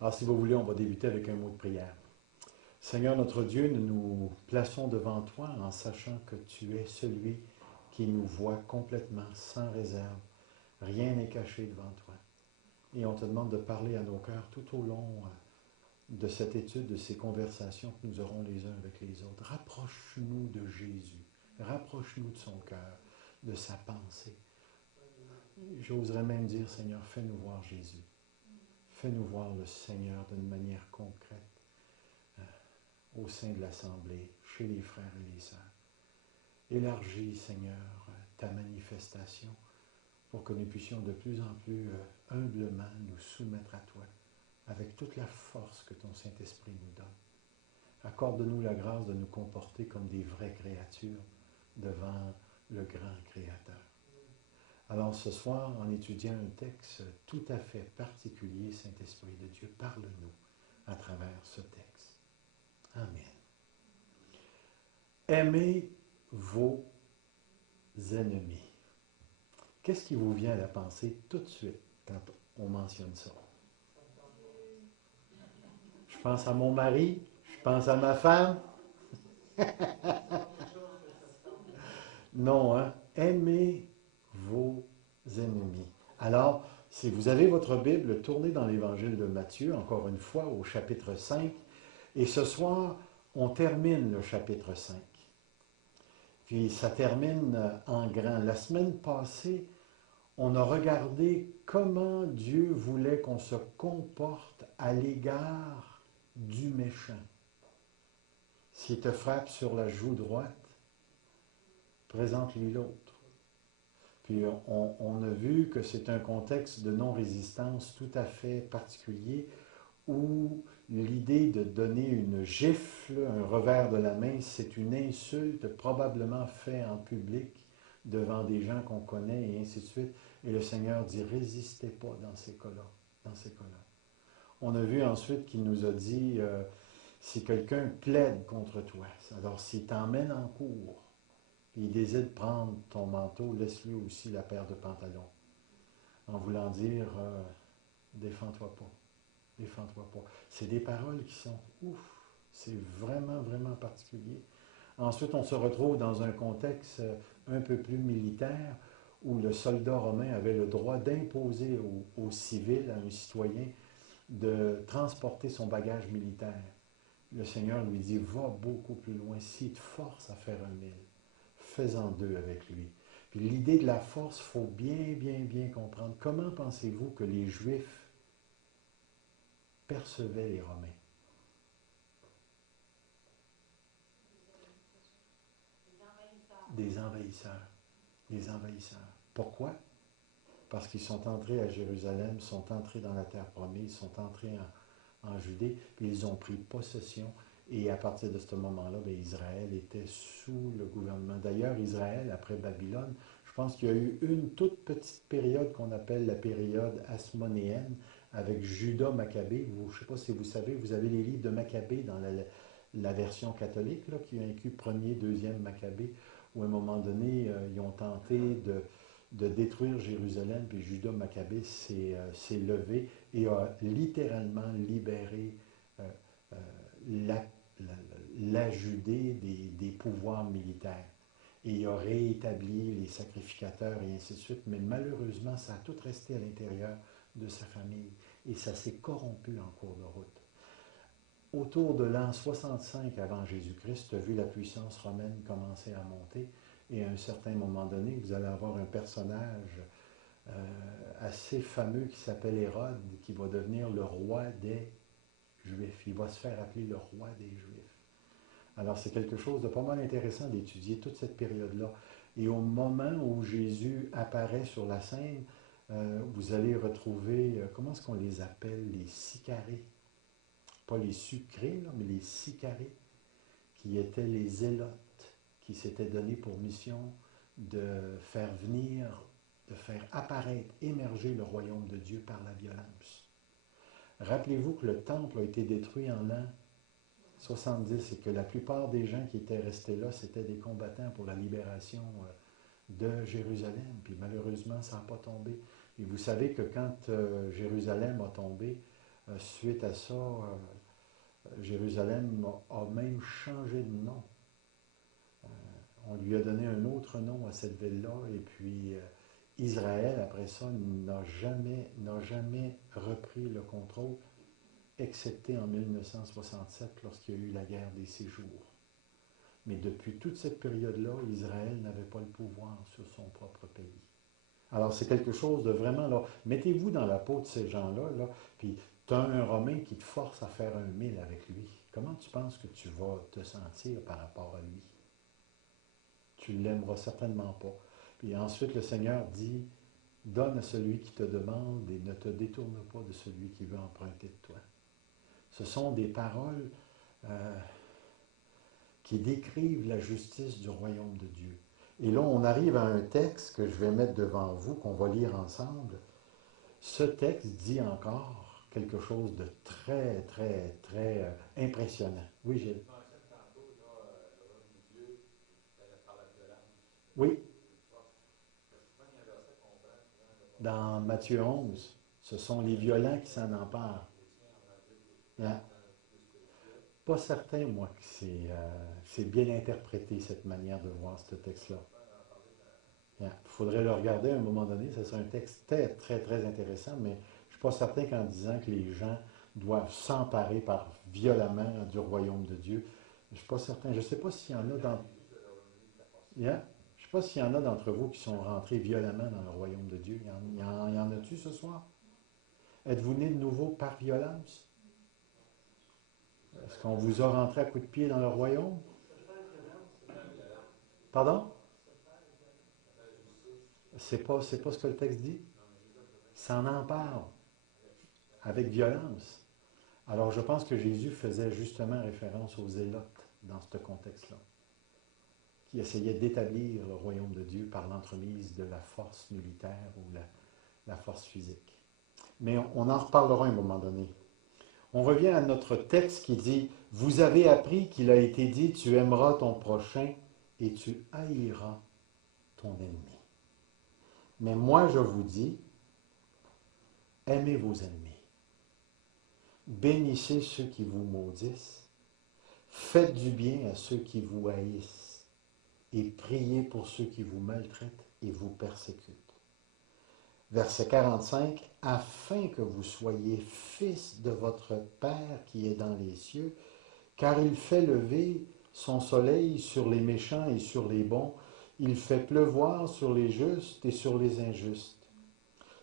Alors, si vous voulez, on va débuter avec un mot de prière. Seigneur notre Dieu, nous nous plaçons devant toi en sachant que tu es celui qui nous voit complètement, sans réserve. Rien n'est caché devant toi. Et on te demande de parler à nos cœurs tout au long de cette étude, de ces conversations que nous aurons les uns avec les autres. Rapproche-nous de Jésus. Rapproche-nous de son cœur, de sa pensée. J'oserais même dire, Seigneur, fais-nous voir Jésus. Fais-nous voir le Seigneur d'une manière concrète au sein de l'Assemblée, chez les frères et les sœurs. Élargis, Seigneur, ta manifestation pour que nous puissions de plus en plus humblement nous soumettre à toi, avec toute la force que ton Saint-Esprit nous donne. Accorde-nous la grâce de nous comporter comme des vraies créatures devant le grand Créateur. Alors ce soir, en étudiant un texte tout à fait particulier, Saint-Esprit de Dieu, parle-nous à travers ce texte. Amen. Aimez vos ennemis. Qu'est-ce qui vous vient à la pensée tout de suite quand on mentionne ça? Je pense à mon mari, je pense à ma femme. Non, hein? Aimez vos ennemis. Alors, si vous avez votre Bible, tournez dans l'Évangile de Matthieu, encore une fois, au chapitre 5. Et ce soir, on termine le chapitre 5. Puis ça termine en grand. La semaine passée, on a regardé comment Dieu voulait qu'on se comporte à l'égard du méchant. S'il te frappe sur la joue droite, présente-lui l'autre. Puis on a vu que c'est un contexte de non-résistance tout à fait particulier où l'idée de donner une gifle, un revers de la main, c'est une insulte probablement faite en public devant des gens qu'on connaît et ainsi de suite. Et le Seigneur dit, résistez pas dans ces cas-là. Dans ces cas-là. On a vu ensuite qu'il nous a dit, si quelqu'un plaide contre toi, alors s'il t'emmène en cours, il décide de prendre ton manteau, laisse-lui aussi la paire de pantalons. En voulant dire, défends-toi pas. Défends-toi pas. C'est des paroles qui sont ouf. C'est vraiment, vraiment particulier. Ensuite, on se retrouve dans un contexte un peu plus militaire où le soldat romain avait le droit d'imposer aux civils, à un citoyen, de transporter son bagage militaire. Le Seigneur lui dit, va beaucoup plus loin. S'il te force à faire 1 000, fais-en 2 avec lui. Puis l'idée de la force, il faut bien, bien, bien comprendre. Comment pensez-vous que les Juifs percevaient les Romains? Des envahisseurs. Des envahisseurs. Pourquoi? Parce qu'ils sont entrés à Jérusalem, sont entrés dans la terre promise, sont entrés en Judée, puis ils ont pris possession. Et à partir de ce moment-là, bien, Israël était sous le gouvernement. D'ailleurs, Israël, après Babylone, je pense qu'il y a eu une toute petite période qu'on appelle la période hasmonéenne, avec Judas Maccabée. Je ne sais pas si vous savez, vous avez les livres de Maccabée dans la version catholique, là, qui inclut premier, deuxième Maccabée, où à un moment donné, ils ont tenté de détruire Jérusalem, puis Judas Maccabée s'est levé et a littéralement libéré euh, euh, la, la Judée des pouvoirs militaires. Et il a réétabli les sacrificateurs et ainsi de suite, mais malheureusement, ça a tout resté à l'intérieur de sa famille et ça s'est corrompu en cours de route. Autour de l'an 65 avant Jésus-Christ, tu as vu la puissance romaine commencer à monter et à un certain moment donné, vous allez avoir un personnage assez fameux qui s'appelle Hérode, qui va devenir le roi des Juifs. Il va se faire appeler le roi des Juifs. Alors c'est quelque chose de pas mal intéressant d'étudier toute cette période-là. Et au moment où Jésus apparaît sur la scène, vous allez retrouver, comment est-ce qu'on les appelle, les sicarés. Pas les sucrés, là, mais les sicarés, qui étaient les zélotes, qui s'étaient donnés pour mission de faire venir, de faire apparaître, émerger le royaume de Dieu par la violence. Rappelez-vous que le temple a été détruit en l'an 70 et que la plupart des gens qui étaient restés là, c'était des combattants pour la libération de Jérusalem. Puis malheureusement, ça n'a pas tombé. Et vous savez que quand Jérusalem a tombé, Suite à ça, Jérusalem a même changé de nom. On lui a donné un autre nom à cette ville-là, et puis Israël, après ça, n'a jamais repris le contrôle, excepté en 1967, lorsqu'il y a eu la guerre des 6 jours. Mais depuis toute cette période-là, Israël n'avait pas le pouvoir sur son propre pays. Alors, c'est quelque chose de vraiment, là, mettez-vous dans la peau de ces gens-là, là, puis tu as un Romain qui te force à faire 1 000 avec lui. Comment tu penses que tu vas te sentir par rapport à lui? Tu ne l'aimeras certainement pas. Puis ensuite, le Seigneur dit, donne à celui qui te demande et ne te détourne pas de celui qui veut emprunter de toi. Ce sont des paroles qui décrivent la justice du royaume de Dieu. Et là, on arrive à un texte que je vais mettre devant vous, qu'on va lire ensemble. Ce texte dit encore quelque chose de très, très, très impressionnant. Oui, Gilles? Oui, dans Matthieu 11, ce sont les violents qui s'en emparent. Hein? Pas certain, moi, que c'est bien interprété, cette manière de voir ce texte-là. Il faudrait le regarder à un moment donné. Ce serait un texte très, très, très intéressant, mais je ne suis pas certain qu'en disant que les gens doivent s'emparer par violemment du royaume de Dieu, je ne suis pas certain. Je ne sais pas s'il y en a dans... Yeah. Je ne sais pas s'il y en a d'entre vous qui sont rentrés violemment dans le royaume de Dieu. Y en a-tu ce soir? Êtes-vous né de nouveau par violence? Est-ce qu'on vous a rentré à coups de pied dans le royaume? Pardon? C'est pas ce que le texte dit. Ça en parle avec violence. Alors je pense que Jésus faisait justement référence aux zélotes dans ce contexte-là, qui essayaient d'établir le royaume de Dieu par l'entremise de la force militaire ou la force physique. Mais on en reparlera à un moment donné. On revient à notre texte qui dit « Vous avez appris qu'il a été dit, tu aimeras ton prochain et tu haïras ton ennemi. Mais moi, je vous dis, aimez vos ennemis. Bénissez ceux qui vous maudissent. Faites du bien à ceux qui vous haïssent. Et priez pour ceux qui vous maltraitent et vous persécutent. » Verset 45, « Afin que vous soyez fils de votre Père qui est dans les cieux, car il fait lever son soleil sur les méchants et sur les bons, il fait pleuvoir sur les justes et sur les injustes.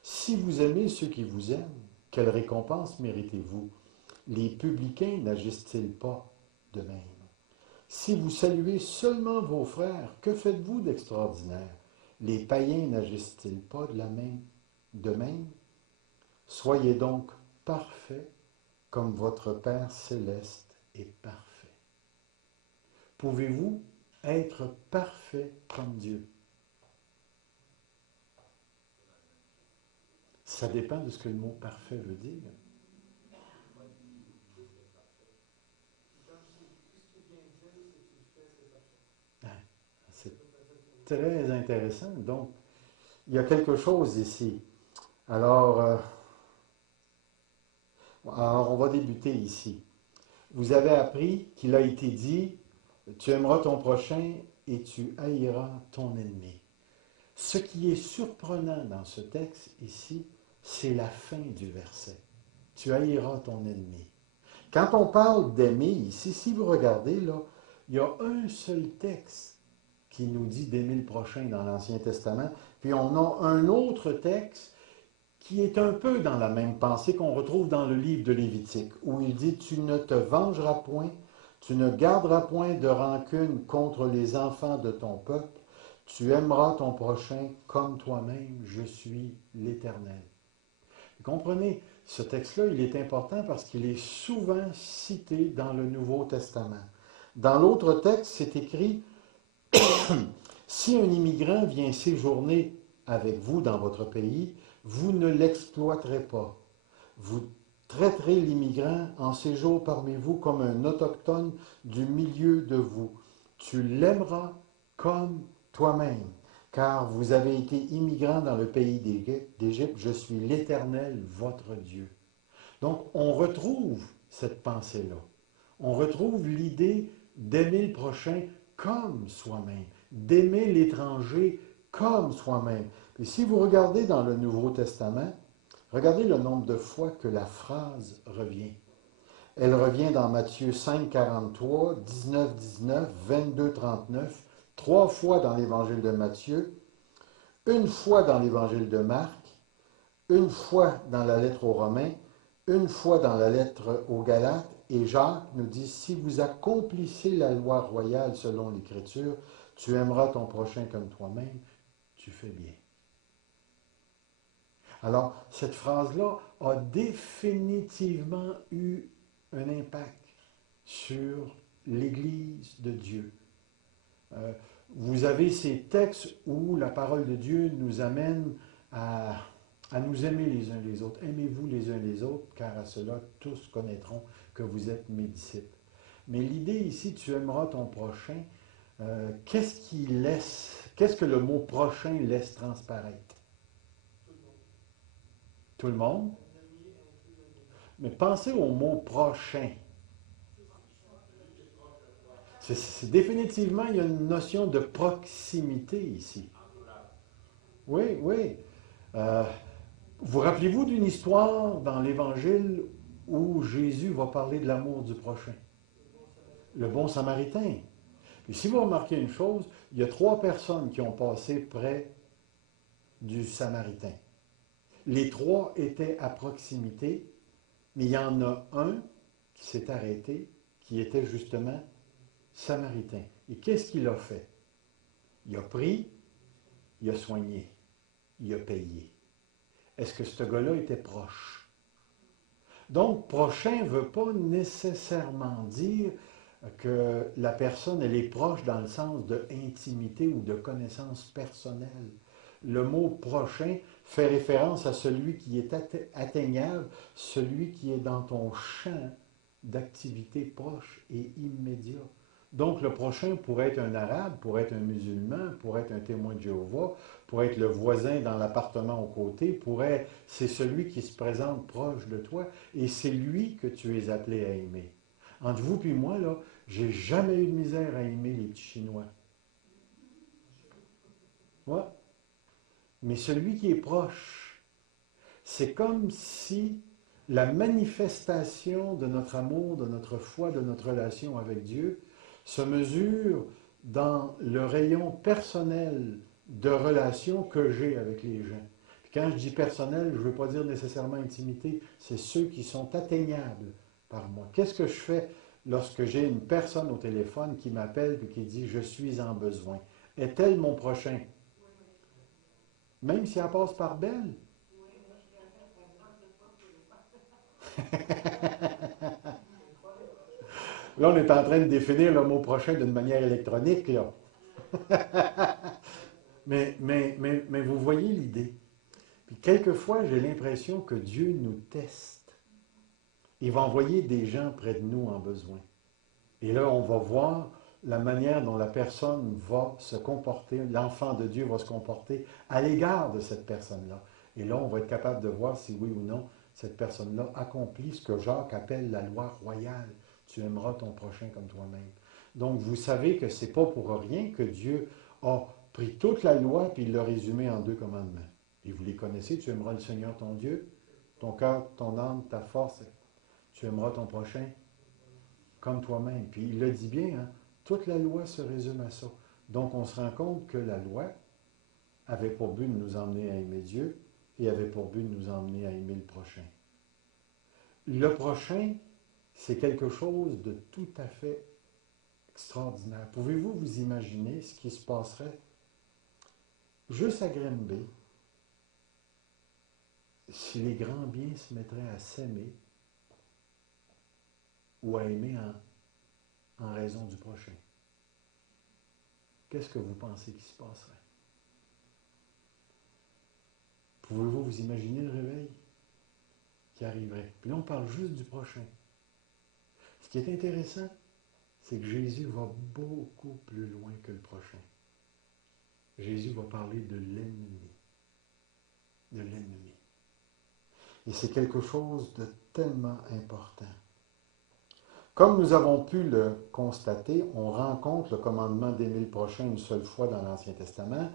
Si vous aimez ceux qui vous aiment, quelle récompense méritez-vous? Les publicains n'agissent-ils pas de même? Si vous saluez seulement vos frères, que faites-vous d'extraordinaire? Les païens n'agissent-ils pas de même? Soyez donc parfaits comme votre Père céleste est parfait. Pouvez-vous être parfait comme Dieu? Ça dépend de ce que le mot parfait veut dire. C'est très intéressant. Donc, il y a quelque chose ici. Alors, on va débuter ici. Vous avez appris qu'il a été dit, tu aimeras ton prochain et tu haïras ton ennemi. Ce qui est surprenant dans ce texte ici, c'est la fin du verset. Tu haïras ton ennemi. Quand on parle d'aimer ici, si vous regardez, là, il y a un seul texte qui nous dit d'aimer le prochain dans l'Ancien Testament, puis on a un autre texte qui est un peu dans la même pensée qu'on retrouve dans le livre de Lévitique, où il dit « Tu ne te vengeras point, tu ne garderas point de rancune contre les enfants de ton peuple, tu aimeras ton prochain comme toi-même, je suis l'Éternel. » Vous comprenez, ce texte-là, il est important parce qu'il est souvent cité dans le Nouveau Testament. Dans l'autre texte, c'est écrit « Si un immigrant vient séjourner avec vous dans votre pays, vous ne l'exploiterez pas. Vous traiterez l'immigrant en séjour parmi vous comme un autochtone du milieu de vous. Tu l'aimeras comme toi-même, car vous avez été immigrant dans le pays d'Égypte. Je suis l'Éternel, votre Dieu. » Donc, on retrouve cette pensée-là. On retrouve l'idée d'aimer le prochain comme soi-même, d'aimer l'étranger comme soi-même. Et si vous regardez dans le Nouveau Testament, regardez le nombre de fois que la phrase revient. Elle revient dans Matthieu 5, 43, 19, 19, 22, 39, trois fois dans l'Évangile de Matthieu, une fois dans l'Évangile de Marc, une fois dans la lettre aux Romains, une fois dans la lettre aux Galates, et Jacques nous dit, si vous accomplissez la loi royale selon l'Écriture, tu aimeras ton prochain comme toi-même, tu fais bien. Alors, cette phrase-là a définitivement eu un impact sur l'Église de Dieu. Vous avez ces textes où la parole de Dieu nous amène à nous aimer les uns les autres. Aimez-vous les uns les autres, car à cela tous connaîtront que vous êtes mes disciples. Mais l'idée ici, tu aimeras ton prochain, qu'est-ce que le mot prochain laisse transparaître? Tout le monde? Mais pensez au mot prochain. Définitivement, il y a une notion de proximité ici. Oui, oui. Euh, Vous rappelez-vous d'une histoire dans l'Évangile où Jésus va parler de l'amour du prochain? Le bon samaritain. Puis si vous remarquez une chose, il y a trois personnes qui ont passé près du samaritain. Les trois étaient à proximité, mais il y en a un qui s'est arrêté, qui était justement samaritain. Et qu'est-ce qu'il a fait? Il a pris, il a soigné, il a payé. Est-ce que ce gars-là était proche? Donc, prochain ne veut pas nécessairement dire que la personne, elle est proche dans le sens de intimité ou de connaissance personnelle. Le mot prochain fait référence à celui qui est atteignable, celui qui est dans ton champ d'activité proche et immédiat. Donc, le prochain pourrait être un arabe, pourrait être un musulman, pourrait être un témoin de Jéhovah, pourrait être le voisin dans l'appartement aux côtés, c'est celui qui se présente proche de toi et c'est lui que tu es appelé à aimer. Entre vous et moi, là, j'ai jamais eu de misère à aimer les petits Chinois. Ouais. Mais celui qui est proche, c'est comme si la manifestation de notre amour, de notre foi, de notre relation avec Dieu se mesure dans le rayon personnel de relation que j'ai avec les gens. Puis quand je dis personnel, je ne veux pas dire nécessairement intimité, c'est ceux qui sont atteignables par moi. Qu'est-ce que je fais lorsque j'ai une personne au téléphone qui m'appelle et qui dit « Je suis en besoin ». Est-elle mon prochain? Même si elle passe par belle? Là, on est en train de définir le mot prochain d'une manière électronique, là. Mais vous voyez l'idée. Puis quelquefois, j'ai l'impression que Dieu nous teste. Il va envoyer des gens près de nous en besoin. Et là, on va voir la manière dont la personne va se comporter, l'enfant de Dieu va se comporter à l'égard de cette personne-là. Et là, on va être capable de voir si oui ou non cette personne-là accomplit ce que Jacques appelle la loi royale. Tu aimeras ton prochain comme toi-même. Donc, vous savez que ce n'est pas pour rien que Dieu a pris toute la loi puis il l'a résumée en deux commandements. Et vous les connaissez, tu aimeras le Seigneur ton Dieu, ton cœur, ton âme, ta force. Tu aimeras ton prochain comme toi-même. Puis il le dit bien, hein, toute la loi se résume à ça. Donc on se rend compte que la loi avait pour but de nous emmener à aimer Dieu et avait pour but de nous emmener à aimer le prochain. Le prochain, c'est quelque chose de tout à fait extraordinaire. Pouvez-vous vous imaginer ce qui se passerait juste à Granby si les grands biens se mettraient à s'aimer ou à aimer en raison du prochain? Qu'est-ce que vous pensez qui se passerait? Pouvez-vous vous imaginer le réveil qui arriverait? Puis là, on parle juste du prochain. Ce qui est intéressant, c'est que Jésus va beaucoup plus loin que le prochain. Jésus va parler de l'ennemi. De l'ennemi. Et c'est quelque chose de tellement important. Comme nous avons pu le constater, on rencontre le commandement d'aimer le prochain une seule fois dans l'Ancien Testament,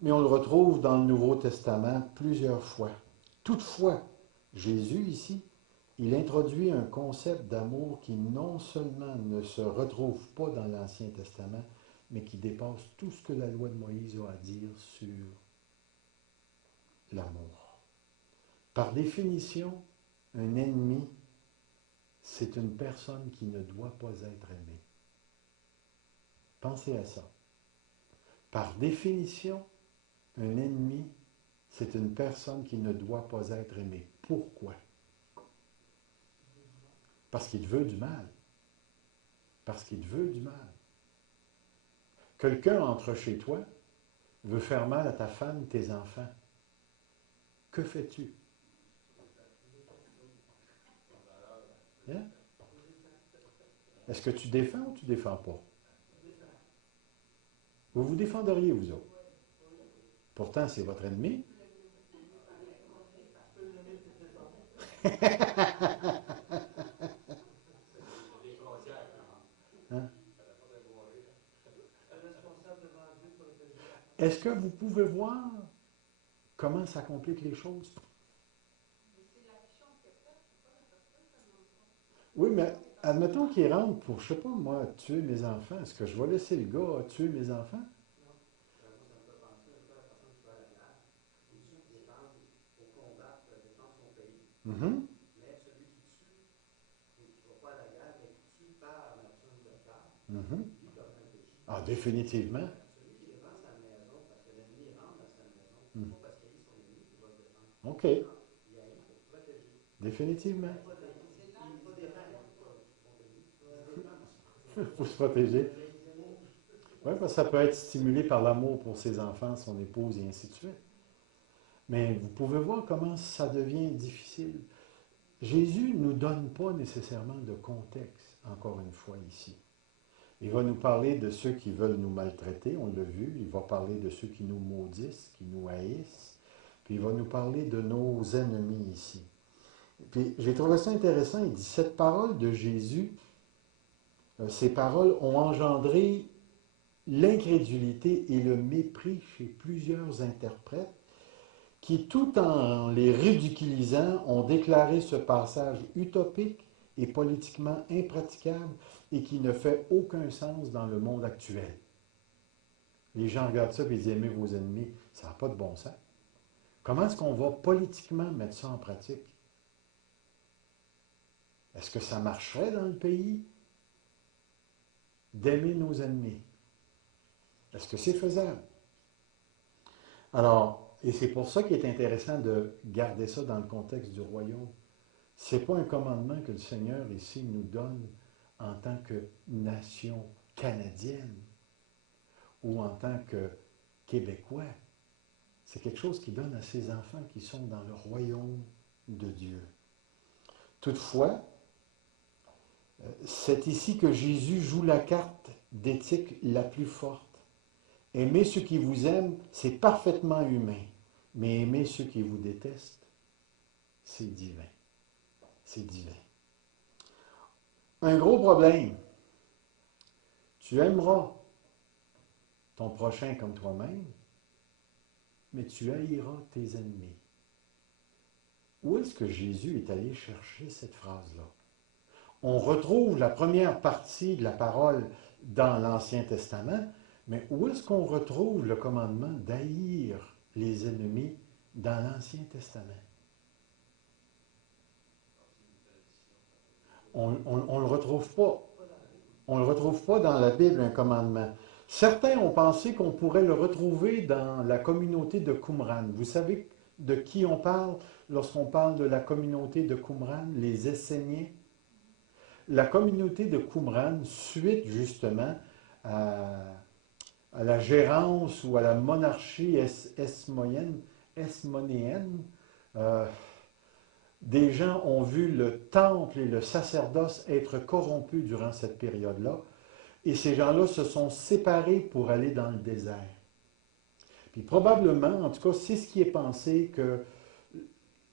mais on le retrouve dans le Nouveau Testament plusieurs fois. Toutefois, Jésus ici, il introduit un concept d'amour qui non seulement ne se retrouve pas dans l'Ancien Testament, mais qui dépasse tout ce que la loi de Moïse a à dire sur l'amour. Par définition, un ennemi, c'est une personne qui ne doit pas être aimée. Pensez à ça. Par définition, un ennemi, c'est une personne qui ne doit pas être aimée. Pourquoi? Parce qu'il veut du mal. Parce qu'il veut du mal. Quelqu'un entre chez toi, veut faire mal à ta femme, tes enfants. Que fais-tu? Hein? Est-ce que tu défends ou tu ne défends pas? Vous vous défendriez, vous autres. Pourtant, c'est votre ennemi. Hein? Est-ce que vous pouvez voir comment ça complique les choses? Oui, mais admettons qu'il rentre pour, je ne sais pas moi, tuer mes enfants. Est-ce que je vais laisser le gars tuer mes enfants? Mhm. Mhm. Ah, définitivement. Mhm. OK. Définitivement. Il faut se protéger. Oui, parce que ça peut être stimulé par l'amour pour ses enfants, son épouse et ainsi de suite. Mais vous pouvez voir comment ça devient difficile. Jésus ne nous donne pas nécessairement de contexte, encore une fois ici. Il va nous parler de ceux qui veulent nous maltraiter, on l'a vu. Il va parler de ceux qui nous maudissent, qui nous haïssent. Puis il va nous parler de nos ennemis ici. Puis j'ai trouvé ça intéressant. Il dit, cette parole de Jésus, ces paroles ont engendré l'incrédulité et le mépris chez plusieurs interprètes qui, tout en les ridiculisant, ont déclaré ce passage utopique et politiquement impraticable et qui ne fait aucun sens dans le monde actuel. Les gens regardent ça et disent « Aimez vos ennemis ». Ça n'a pas de bon sens. Comment est-ce qu'on va politiquement mettre ça en pratique? Est-ce que ça marcherait dans le pays d'aimer nos ennemis? Est-ce que c'est faisable? Alors, et c'est pour ça qu'il est intéressant de garder ça dans le contexte du royaume. Ce n'est pas un commandement que le Seigneur ici nous donne en tant que nation canadienne ou en tant que Québécois. C'est quelque chose qu'il donne à ses enfants qui sont dans le royaume de Dieu. Toutefois, c'est ici que Jésus joue la carte d'éthique la plus forte. Aimer ceux qui vous aiment, c'est parfaitement humain. Mais aimer ceux qui vous détestent, c'est divin. C'est divin. Un gros problème. Tu aimeras ton prochain comme toi-même, mais tu haïras tes ennemis. Où est-ce que Jésus est allé chercher cette phrase-là? On retrouve la première partie de la parole dans l'Ancien Testament, mais où est-ce qu'on retrouve le commandement d'haïr les ennemis dans l'Ancien Testament? On ne le retrouve pas. On ne le retrouve pas dans la Bible, un commandement. Certains ont pensé qu'on pourrait le retrouver dans la communauté de Qumran. Vous savez de qui on parle lorsqu'on parle de la communauté de Qumran, les Esséniens? La communauté de Qumran, suite justement à la gérance ou à la monarchie esmonéenne, des gens ont vu le temple et le sacerdoce être corrompus durant cette période-là, et ces gens-là se sont séparés pour aller dans le désert. Puis probablement, en tout cas, c'est ce qui est pensé, que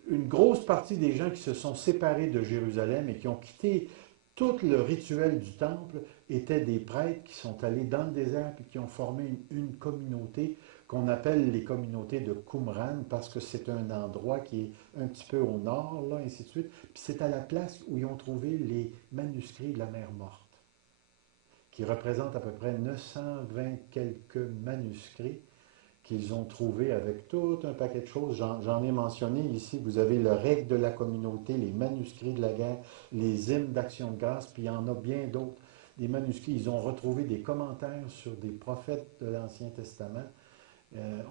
une grosse partie des gens qui se sont séparés de Jérusalem et qui ont quitté tout le rituel du temple étaient des prêtres qui sont allés dans le désert et qui ont formé une communauté qu'on appelle les communautés de Qumran parce que c'est un endroit qui est un petit peu au nord, là, ainsi de suite. Puis c'est à la place où ils ont trouvé les manuscrits de la mer Morte, qui représentent à peu près 920 quelques manuscrits qu'ils ont trouvés avec tout un paquet de choses. J'en ai mentionné ici. Vous avez le règle de la communauté, les manuscrits de la guerre, les hymnes d'action de grâce, puis il y en a bien d'autres. Des manuscrits, ils ont retrouvé des commentaires sur des prophètes de l'Ancien Testament.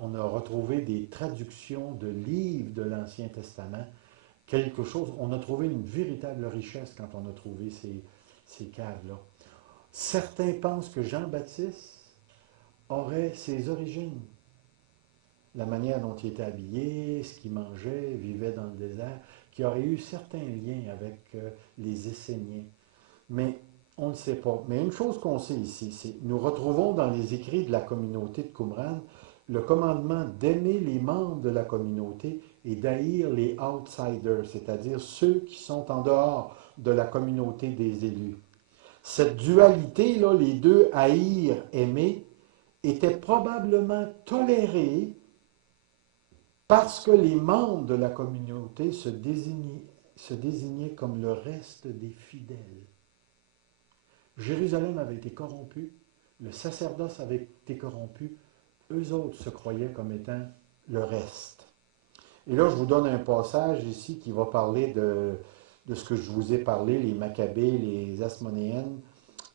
On a retrouvé des traductions de livres de l'Ancien Testament. Quelque chose, on a trouvé une véritable richesse quand on a trouvé ces caves-là. Certains pensent que Jean-Baptiste aurait ses origines. La manière dont il était habillé, ce qu'il mangeait, vivait dans le désert, qui aurait eu certains liens avec les Esséniens. Mais on ne sait pas. Mais une chose qu'on sait ici, c'est nous retrouvons dans les écrits de la communauté de Qumran le commandement d'aimer les membres de la communauté et d'haïr les outsiders, c'est-à-dire ceux qui sont en dehors de la communauté des élus. Cette dualité-là, les deux, haïr, aimer, était probablement tolérée parce que les membres de la communauté se désignaient comme le reste des fidèles. Jérusalem avait été corrompue, le sacerdoce avait été corrompu, eux autres se croyaient comme étant le reste. Et là, je vous donne un passage ici qui va parler de ce que je vous ai parlé, les Maccabées, les Asmonéennes,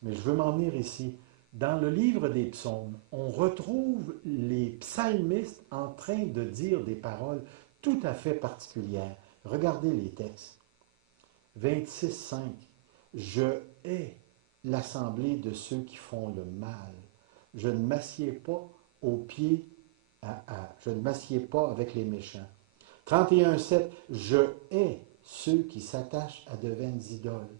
mais je veux m'en venir ici. Dans le livre des psaumes, on retrouve les psalmistes en train de dire des paroles tout à fait particulières. Regardez les textes. 26,5. Je hais l'assemblée de ceux qui font le mal. Je ne m'assieds pas aux pieds je ne m'assieds pas avec les méchants. 31,7. Je hais ceux qui s'attachent à de vaines idoles.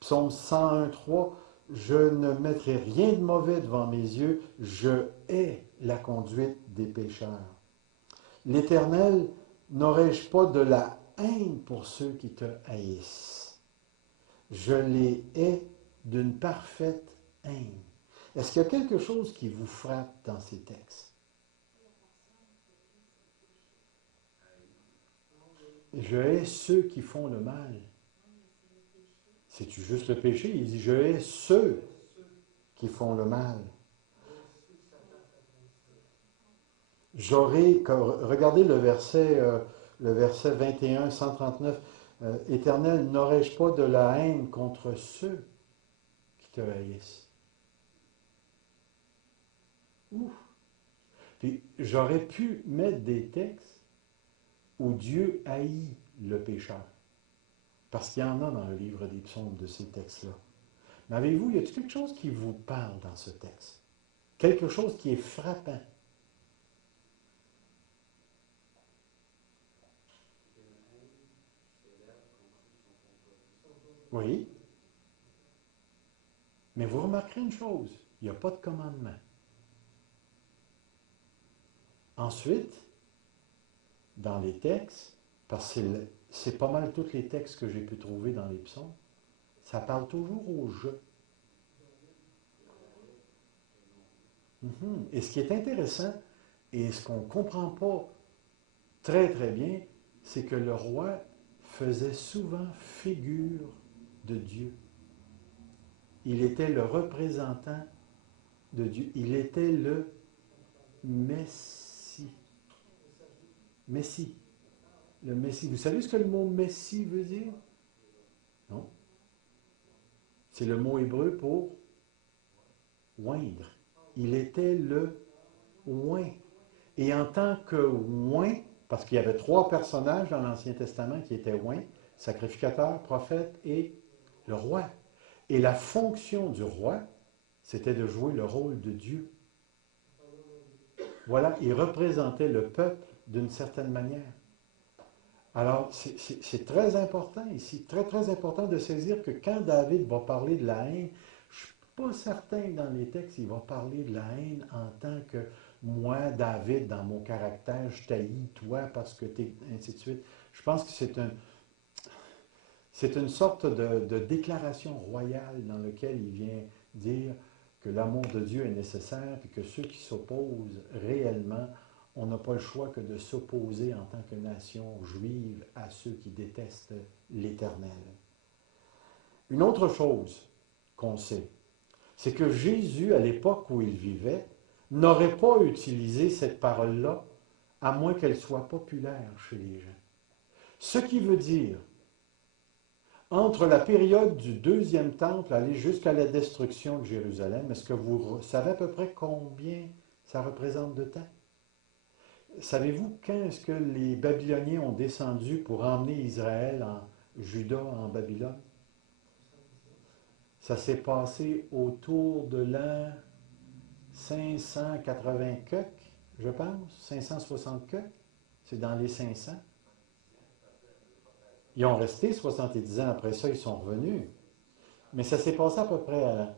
Psaume 101,3. Je ne mettrai rien de mauvais devant mes yeux. Je hais la conduite des pécheurs. L'Éternel, n'aurais-je pas de la haine pour ceux qui te haïssent? Je les hais d'une parfaite haine. Est-ce qu'il y a quelque chose qui vous frappe dans ces textes? Je hais ceux qui font le mal. C'est-tu juste le péché? Il dit, je hais ceux qui font le mal. Regardez le verset 21, 139. Éternel, n'aurais-je pas de la haine contre ceux qui te haïssent? Ouf! Puis j'aurais pu mettre des textes où Dieu haït le pécheur. Parce qu'il y en a dans le livre des psaumes de ces textes-là. Mais avez-vous, y a-t-il quelque chose qui vous parle dans ce texte? Quelque chose qui est frappant? Oui. Mais vous remarquerez une chose, il n'y a pas de commandement. Ensuite, dans les textes, parce que c'est pas mal tous les textes que j'ai pu trouver dans les psaumes, ça parle toujours au « je ». Et ce qui est intéressant, et ce qu'on ne comprend pas très très bien, c'est que le roi faisait souvent figure de Dieu. Il était le représentant de Dieu. Il était le Messie. Messie. Le Messie. Vous savez ce que le mot Messie veut dire? Non. C'est le mot hébreu pour oindre. Il était le oint. Et en tant que oint, parce qu'il y avait 3 personnages dans l'Ancien Testament qui étaient oints, sacrificateur, prophète et le roi. Et la fonction du roi, c'était de jouer le rôle de Dieu. Voilà, il représentait le peuple d'une certaine manière. Alors, c'est très important ici, très très important de saisir que quand David va parler de la haine, je ne suis pas certain que dans les textes, il va parler de la haine en tant que moi, David, dans mon caractère, je t'haïs, toi, parce que t'es, ainsi de suite. Je pense que c'est une sorte de déclaration royale dans laquelle il vient dire que l'amour de Dieu est nécessaire et que ceux qui s'opposent réellement, on n'a pas le choix que de s'opposer en tant que nation juive à ceux qui détestent l'Éternel. Une autre chose qu'on sait, c'est que Jésus, à l'époque où il vivait, n'aurait pas utilisé cette parole-là, à moins qu'elle soit populaire chez les gens. Ce qui veut dire, entre la période du deuxième temple aller jusqu'à la destruction de Jérusalem, est-ce que vous savez à peu près combien ça représente de temps? Savez-vous quand est-ce que les Babyloniens ont descendu pour emmener Israël en Juda, en Babylone? Ça s'est passé autour de l'an 580 quelques, je pense, 560 quelques. C'est dans les 500. Ils ont resté 70 ans après ça, ils sont revenus. Mais ça s'est passé à peu près à...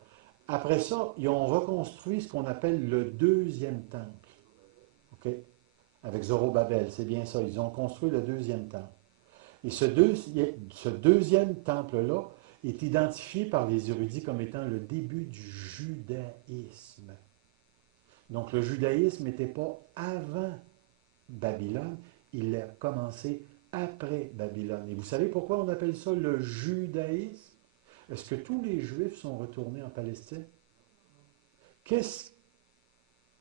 Après ça, ils ont reconstruit ce qu'on appelle le deuxième temple. OK? Avec Zorobabel, c'est bien ça. Ils ont construit le deuxième temple. Et ce deuxième temple-là est identifié par les érudits comme étant le début du judaïsme. Donc le judaïsme n'était pas avant Babylone, il a commencé après Babylone. Et vous savez pourquoi on appelle ça le judaïsme? Est-ce que tous les Juifs sont retournés en Palestine? Qu'est-ce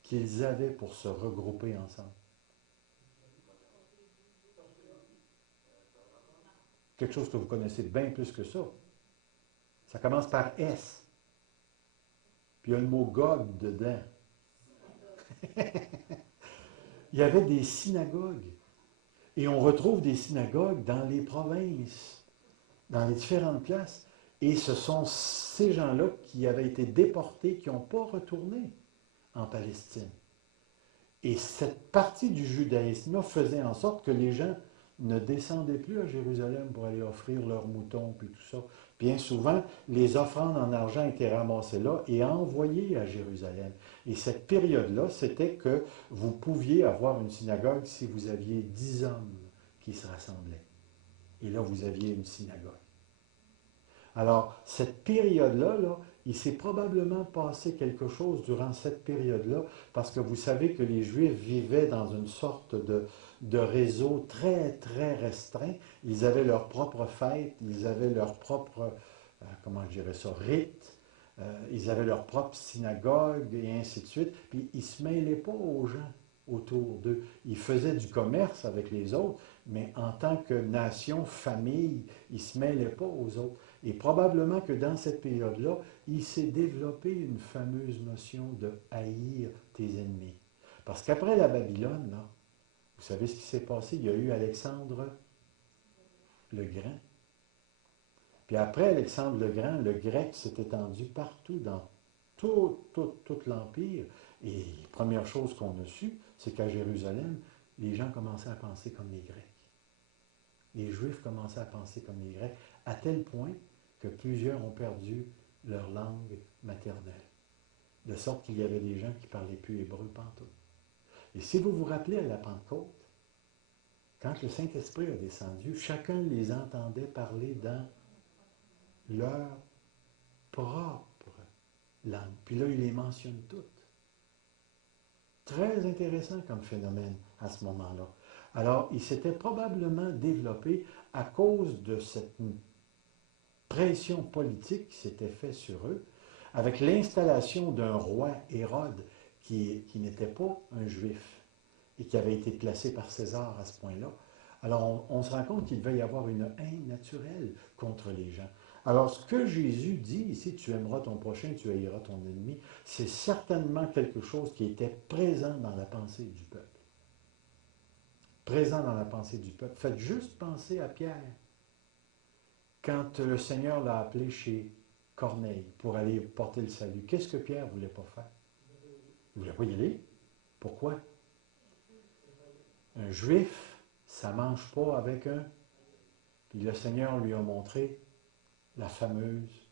qu'ils avaient pour se regrouper ensemble? Quelque chose que vous connaissez bien plus que ça. Ça commence par S. Puis il y a le mot Gog dedans. Il y avait des synagogues. Et on retrouve des synagogues dans les provinces, dans les différentes places. Et ce sont ces gens-là qui avaient été déportés, qui n'ont pas retourné en Palestine. Et cette partie du judaïsme-là faisait en sorte que les gens ne descendaient plus à Jérusalem pour aller offrir leurs moutons puis tout ça. Bien souvent, les offrandes en argent étaient ramassées là et envoyées à Jérusalem. Et cette période-là, c'était que vous pouviez avoir une synagogue si vous aviez 10 hommes qui se rassemblaient. Et là, vous aviez une synagogue. Alors, cette période-là, il s'est probablement passé quelque chose durant cette période-là, parce que vous savez que les Juifs vivaient dans une sorte de réseau très, très restreint. Ils avaient leurs propres fêtes, ils avaient leurs propres, comment je dirais ça, rites, ils avaient leur propre synagogue, et ainsi de suite. Puis, ils ne se mêlaient pas aux gens autour d'eux. Ils faisaient du commerce avec les autres, mais en tant que nation, famille, ils ne se mêlaient pas aux autres. Et probablement que dans cette période-là, il s'est développé une fameuse notion de haïr tes ennemis. Parce qu'après la Babylone, là, vous savez ce qui s'est passé? Il y a eu Alexandre le Grand. Puis après Alexandre le Grand, le grec s'est étendu partout dans tout l'Empire. Et la première chose qu'on a su, c'est qu'à Jérusalem, les gens commençaient à penser comme les Grecs. Les Juifs commençaient à penser comme les Grecs, à tel point que plusieurs ont perdu leur langue maternelle. De sorte qu'il y avait des gens qui ne parlaient plus hébreu pantoute. Et si vous vous rappelez à la Pentecôte, quand le Saint-Esprit a descendu, chacun les entendait parler dans leur propre langue. Puis là, il les mentionne toutes. Très intéressant comme phénomène à ce moment-là. Alors, il s'était probablement développé à cause de cette pression politique qui s'était faite sur eux, avec l'installation d'un roi Hérode qui n'était pas un juif et qui avait été placé par César à ce point-là. Alors, on se rend compte qu'il devait y avoir une haine naturelle contre les gens. Alors, ce que Jésus dit ici, tu aimeras ton prochain, tu haïras ton ennemi, c'est certainement quelque chose qui était présent dans la pensée du peuple. Présent dans la pensée du peuple. Faites juste penser à Pierre. Quand le Seigneur l'a appelé chez Corneille pour aller porter le salut, qu'est-ce que Pierre ne voulait pas faire? Il ne voulait pas y aller. Pourquoi? Un juif, ça ne mange pas avec un. Puis le Seigneur lui a montré la fameuse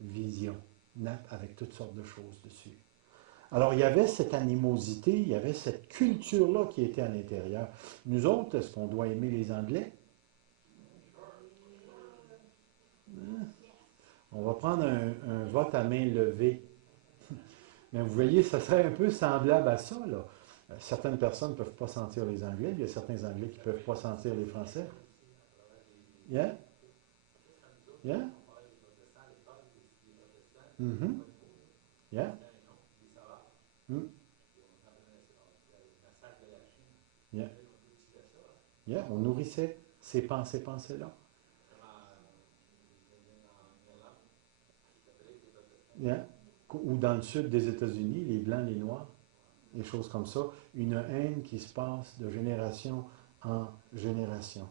vision, nappe avec toutes sortes de choses dessus. Alors, il y avait cette animosité, il y avait cette culture-là qui était à l'intérieur. Nous autres, est-ce qu'on doit aimer les Anglais? Hein? On va prendre un vote à main levée. Mais vous voyez, ça serait un peu semblable à ça, là. Certaines personnes ne peuvent pas sentir les Anglais, il y a certains Anglais qui ne peuvent pas sentir les Français. Yeah? Yeah? Mhm. Yeah? Mm. Yeah? Yeah? On nourrissait ces pensées-là. Yeah? Ou dans le sud des États-Unis, les Blancs, les Noirs, des choses comme ça. Une haine qui se passe de génération en génération.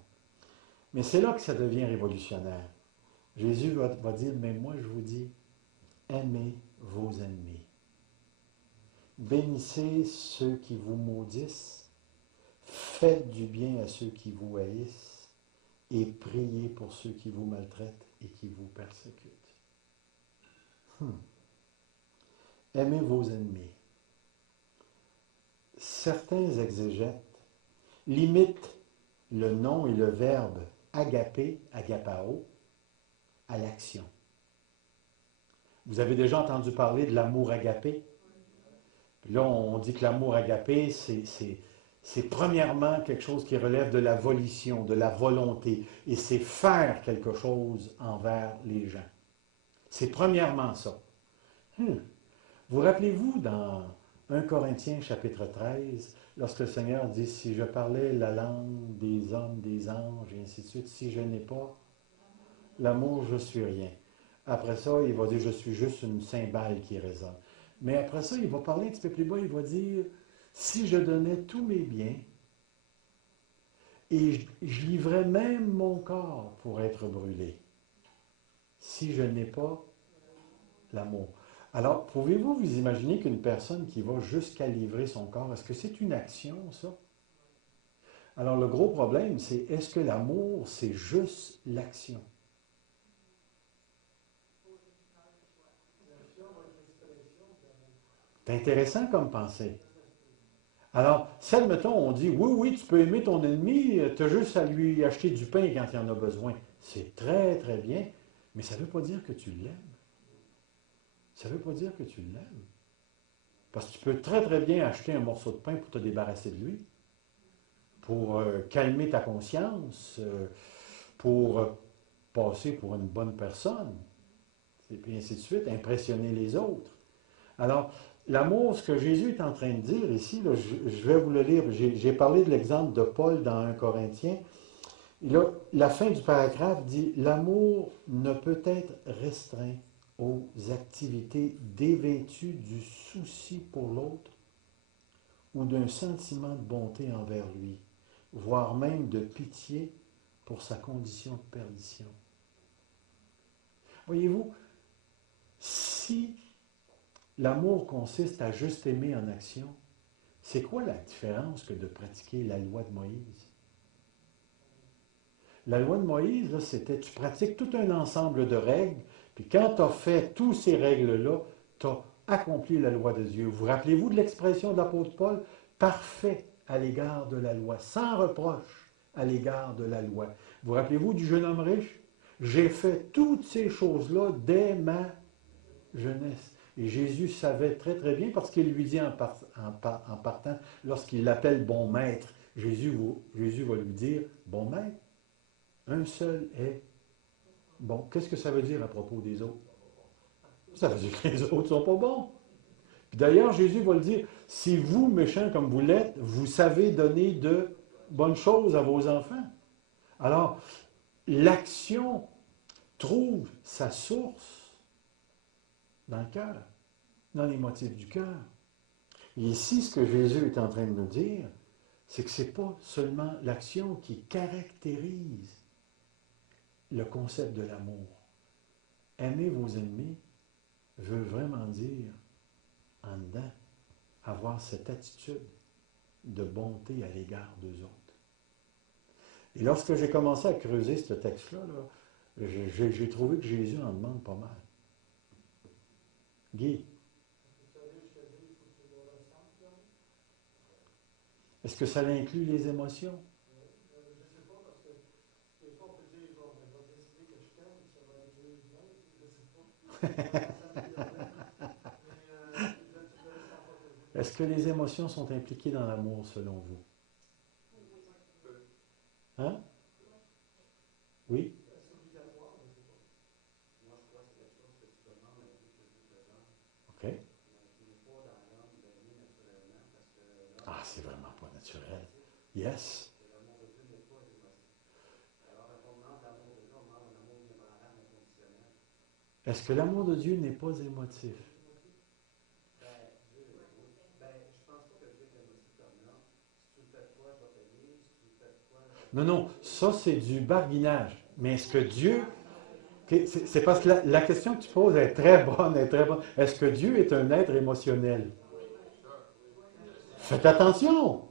Mais c'est là que ça devient révolutionnaire. Jésus va dire, mais moi je vous dis, aimez vos ennemis. Bénissez ceux qui vous maudissent, faites du bien à ceux qui vous haïssent et priez pour ceux qui vous maltraitent et qui vous persécutent. Aimez vos ennemis. Certains exégètes limitent le nom et le verbe agapé, agapao, à l'action. Vous avez déjà entendu parler de l'amour agapé? Puis là, on dit que l'amour agapé, c'est premièrement quelque chose qui relève de la volition, de la volonté, et c'est faire quelque chose envers les gens. C'est premièrement ça. Vous rappelez-vous dans 1 Corinthiens chapitre 13, lorsque le Seigneur dit, si je parlais la langue des hommes, des anges, et ainsi de suite, si je n'ai pas l'amour, je suis rien. Après ça, il va dire, je suis juste une cymbale qui résonne. Mais après ça, il va parler un petit peu plus bas, il va dire, si je donnais tous mes biens, et je livrais même mon corps pour être brûlé, si je n'ai pas l'amour. Alors, pouvez-vous vous imaginer qu'une personne qui va jusqu'à livrer son corps, est-ce que c'est une action, ça? Alors, le gros problème, c'est est-ce que l'amour, c'est juste l'action? C'est intéressant comme pensée. Alors, si, admettons, on dit, oui, oui, tu peux aimer ton ennemi, tu as juste à lui acheter du pain quand il en a besoin. C'est très, très bien, mais ça ne veut pas dire que tu l'aimes. Ça ne veut pas dire que tu l'aimes. Parce que tu peux très, très bien acheter un morceau de pain pour te débarrasser de lui, pour calmer ta conscience, pour passer pour une bonne personne, et puis ainsi de suite, impressionner les autres. Alors, l'amour, ce que Jésus est en train de dire ici, là, je vais vous le lire, j'ai parlé de l'exemple de Paul dans 1 Corinthiens. Là, la fin du paragraphe dit, l'amour ne peut être restreint aux activités dévêtues du souci pour l'autre ou d'un sentiment de bonté envers lui, voire même de pitié pour sa condition de perdition. Voyez-vous, si l'amour consiste à juste aimer en action, c'est quoi la différence que de pratiquer la loi de Moïse? La loi de Moïse, là, c'était tu pratiques tout un ensemble de règles, puis quand tu as fait toutes ces règles-là, tu as accompli la loi de Dieu. Vous rappelez-vous de l'expression de l'apôtre Paul? Parfait à l'égard de la loi, sans reproche à l'égard de la loi. Vous rappelez-vous du jeune homme riche? J'ai fait toutes ces choses-là dès ma jeunesse. Et Jésus savait très très bien parce qu'il lui dit en partant, lorsqu'il l'appelle bon maître, Jésus va lui dire, bon maître, un seul est bon. Qu'est-ce que ça veut dire à propos des autres? Ça veut dire que les autres ne sont pas bons. Puis d'ailleurs, Jésus va le dire, si vous, méchants comme vous l'êtes, vous savez donner de bonnes choses à vos enfants. Alors, l'action trouve sa source dans le cœur, dans les motifs du cœur. Et ici, ce que Jésus est en train de nous dire, c'est que ce n'est pas seulement l'action qui caractérise le concept de l'amour. Aimer vos ennemis veut vraiment dire, en dedans, avoir cette attitude de bonté à l'égard d'eux autres. Et lorsque j'ai commencé à creuser ce texte-là, j'ai trouvé que Jésus en demande pas mal. Guy? Est-ce que ça inclut les émotions? Je sais pas, parce que des fois, on peut dire, bon, ben, je vais décider que je t'aime, puis ça va arriver même, je sais pas. Ça s'améliorer. Mais je ne sens pas toujours. Est-ce que les émotions sont impliquées dans l'amour selon vous? Hein? Oui? C'est obligatoire, je sais pas. Moi, je crois que c'est quelque chose que tu demandes à Dieu que Dieu te donne, OK. mais qui n'est pas dans l'homme d'aimer naturellement, parce que l'homme Ah, est c'est vraiment pas naturel. émotif, Yes. et l'amour de Dieu n'est pas émotif. Alors, quand on demande l'amour de Dieu, on demande un amour inébranlable, inconditionnel. Est-ce que l'amour de Dieu n'est pas émotif? Ben, Dieu, oui. Ben, je pense pas que Dieu est émotif comme là. Si tu me fais de quoi, je vais payer. Si tu me fais de quoi, je vais Non, non, payer. ça c'est du barguinage. Mais est-ce que Dieu... OK, c'est parce que la question que tu poses est très bonne, est très bonne. Est-ce que Dieu est un être émotionnel? Faites attention!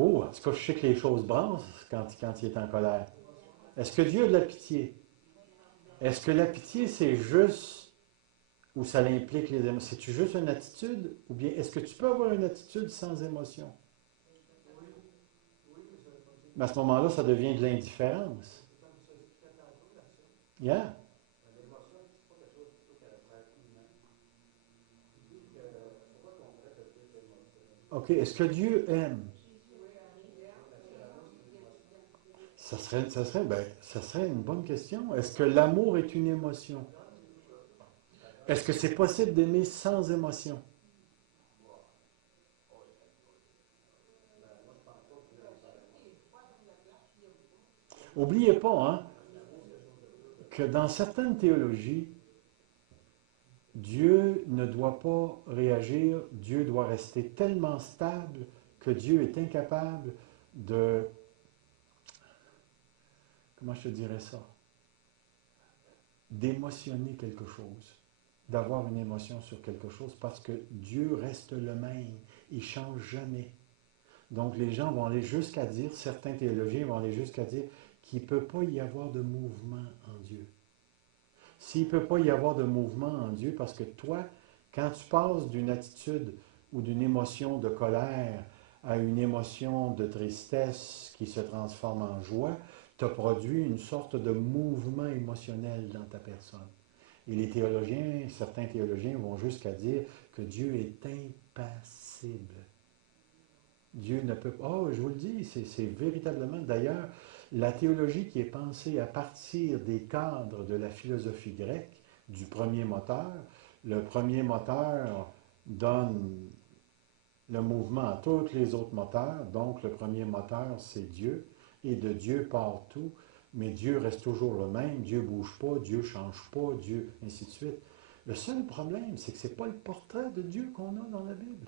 Oh, en tout cas, je sais que les choses brassent quand il est en colère. Est-ce que Dieu a de la pitié? Est-ce que la pitié, c'est juste ou ça implique les émotions? C'est-tu juste une attitude ou bien est-ce que tu peux avoir une attitude sans émotion? Oui, oui, mais ça veut pas dire Mais à ce moment-là, ça devient de l'indifférence. que, comme tu expliquais tantôt, la seule. Yeah. L'émotion, c'est pas quelque chose plutôt qu'à faire humain. Il dit que, pourquoi qu'on dirait que Dieu est émotif? OK. Est-ce que Dieu aime? Est-ce que l'amour, c'est une émotion? Ça serait une bonne question. Est-ce que l'amour est une émotion? Est-ce que c'est possible d'aimer sans émotion? Oubliez pas, hein, que dans certaines théologies, Dieu ne doit pas réagir, Dieu doit rester tellement stable que Dieu est incapable de, comment je te dirais ça, d'émotionner quelque chose, d'avoir une émotion sur quelque chose, parce que Dieu reste le même, il ne change jamais. Donc les gens vont aller jusqu'à dire, certains théologiens vont aller jusqu'à dire qu'il ne peut pas y avoir de mouvement en Dieu. S'il ne peut pas y avoir de mouvement en Dieu, parce que toi, quand tu passes d'une attitude ou d'une émotion de colère à une émotion de tristesse qui se transforme en joie, tu as produit une sorte de mouvement émotionnel dans ta personne. Et les théologiens, certains théologiens vont jusqu'à dire que Dieu est impassible. Dieu ne peut pas... Oh, je vous le dis, c'est véritablement... D'ailleurs, la théologie qui est pensée à partir des cadres de la philosophie grecque, du premier moteur, le premier moteur donne le mouvement à tous les autres moteurs, donc le premier moteur, c'est Dieu, et de Dieu part tout, mais Dieu reste toujours le même, Dieu ne bouge pas, Dieu ne change pas, Dieu, ainsi de suite. Le seul problème, c'est que ce n'est pas le portrait de Dieu qu'on a dans la Bible.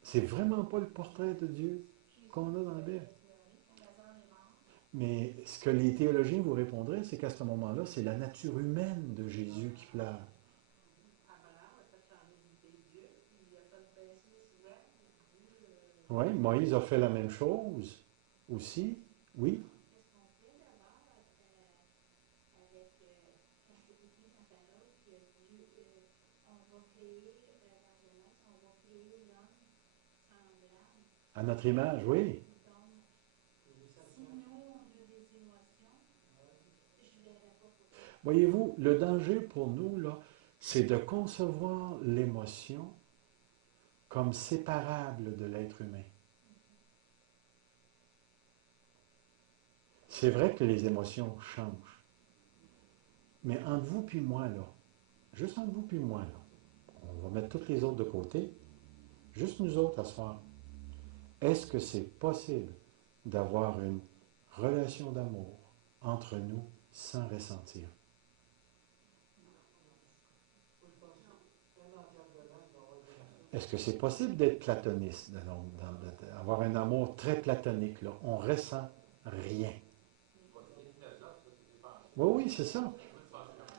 C'est vraiment pas le portrait de Dieu qu'on a dans la Bible. Mais ce que les théologiens vous répondraient, c'est qu'à ce moment-là, c'est la nature humaine de Jésus qui pleure. Oui, Moïse a fait la même chose aussi. Oui. À notre image, oui. Voyez-vous, le danger pour nous, là, c'est de concevoir l'émotion comme séparable de l'être humain. C'est vrai que les émotions changent. Mais entre vous puis moi, là, juste entre vous puis moi, là, on va mettre toutes les autres de côté, juste nous autres à soir. Est-ce que c'est possible d'avoir une relation d'amour entre nous sans ressentir? Est-ce que c'est possible d'être platoniste, d'avoir un amour très platonique, là? On ne ressent rien. Oui, oui, c'est ça.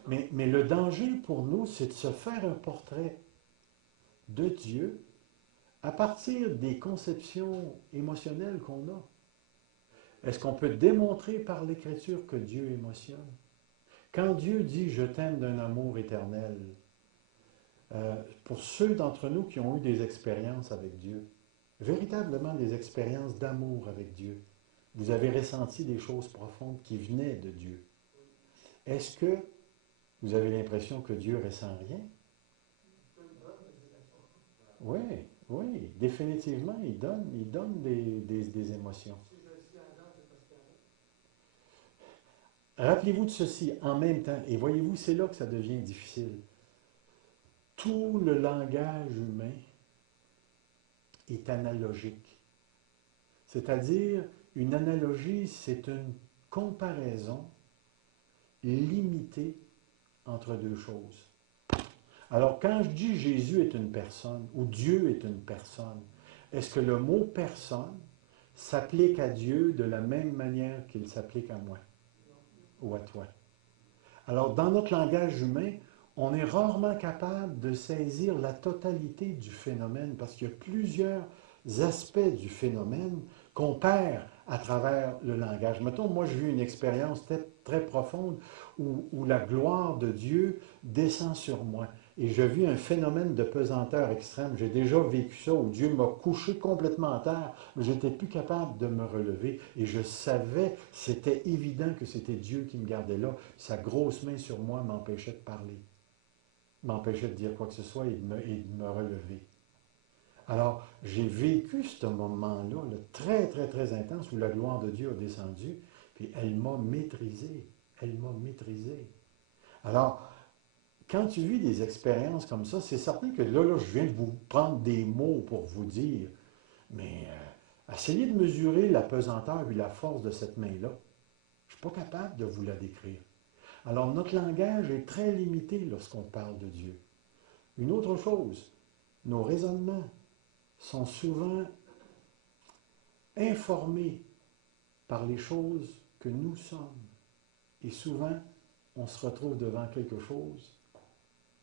Mais le danger pour nous, c'est de se faire un portrait de Dieu à partir des conceptions émotionnelles qu'on a. Est-ce qu'on peut démontrer par l'Écriture que Dieu émotionne? Quand Dieu dit « je t'aime d'un amour éternel », Pour ceux d'entre nous qui ont eu des expériences avec Dieu, véritablement des expériences d'amour avec Dieu, vous avez ressenti des choses profondes qui venaient de Dieu. Est-ce que vous avez l'impression que Dieu ne ressent rien? Oui, oui, définitivement, il donne des émotions. Rappelez-vous de ceci en même temps, et voyez-vous, c'est là que ça devient difficile. Tout le langage humain est analogique. C'est-à-dire, une analogie, c'est une comparaison limitée entre deux choses. Alors, quand je dis Jésus est une personne ou Dieu est une personne, est-ce que le mot personne s'applique à Dieu de la même manière qu'il s'applique à moi ou à toi? Alors, dans notre langage humain, on est rarement capable de saisir la totalité du phénomène parce qu'il y a plusieurs aspects du phénomène qu'on perd à travers le langage. Mettons, moi, j'ai eu une expérience très profonde où la gloire de Dieu descend sur moi. Et j'ai vu un phénomène de pesanteur extrême. J'ai déjà vécu ça où Dieu m'a couché complètement à terre, mais je n'étais plus capable de me relever. Et je savais, c'était évident que c'était Dieu qui me gardait là. Sa grosse main sur moi m'empêchait de parler, m'empêchait de dire quoi que ce soit et de me relever. Alors, j'ai vécu ce moment-là, très, très, très intense, où la gloire de Dieu a descendu, puis elle m'a maîtrisé. Elle m'a maîtrisé. Alors, quand tu vis des expériences comme ça, c'est certain que là, je viens de vous prendre des mots pour vous dire, mais essayez de mesurer la pesanteur et la force de cette main-là. Je ne suis pas capable de vous la décrire. Alors, notre langage est très limité lorsqu'on parle de Dieu. Une autre chose, nos raisonnements sont souvent informés par les choses que nous sommes. Et souvent, on se retrouve devant quelque chose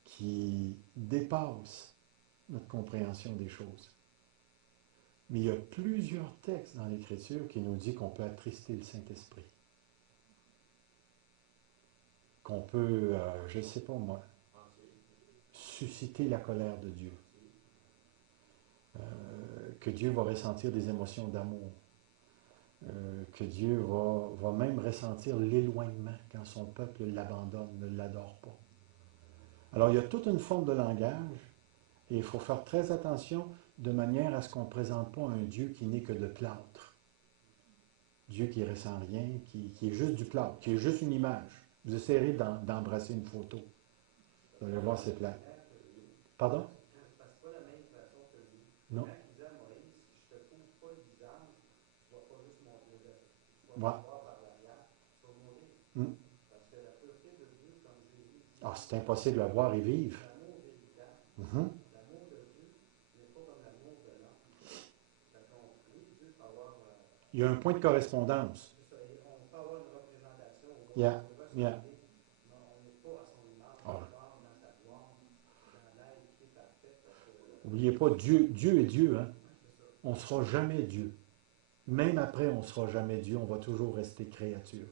qui dépasse notre compréhension des choses. Mais il y a plusieurs textes dans l'Écriture qui nous disent qu'on peut attrister le Saint-Esprit. Qu'on peut, je ne sais pas moi, susciter la colère de Dieu. Que Dieu va ressentir des émotions d'amour. Que Dieu va même ressentir l'éloignement quand son peuple l'abandonne, ne l'adore pas. Alors, il y a toute une forme de langage et il faut faire très attention de manière à ce qu'on ne présente pas un Dieu qui n'est que de plâtre. Dieu qui ne ressent rien, qui est juste du plâtre, qui est juste une image. Vous essayerez d'embrasser une photo. Vous allez voir, c'est plat. Pardon? C'est pas la même façon que lui. Non. Quand il disait à Moïse, je te couvre pas le visage, tu ne vas pas juste montrer le visage, tu vas Ouais. me voir par l'arrière, tu vas mourir. Parce que la pureté de Dieu, comme Jésus dit, C'est impossible à voir et vivre. l'amour véritable. L'amour de Dieu n'est pas comme l'amour de l'homme. Oui, Dieu peut avoir. Il y a un point de correspondance. On peut avoir une représentation, on Yeah. va se Yeah. demander, mais on n'est pas à son image, encore dans sa gloire, dans l'être qui est parfait. N'oubliez pas, Dieu est Dieu. Hein? On ne sera jamais Dieu. Même après, on ne sera jamais Dieu. On va toujours rester créature.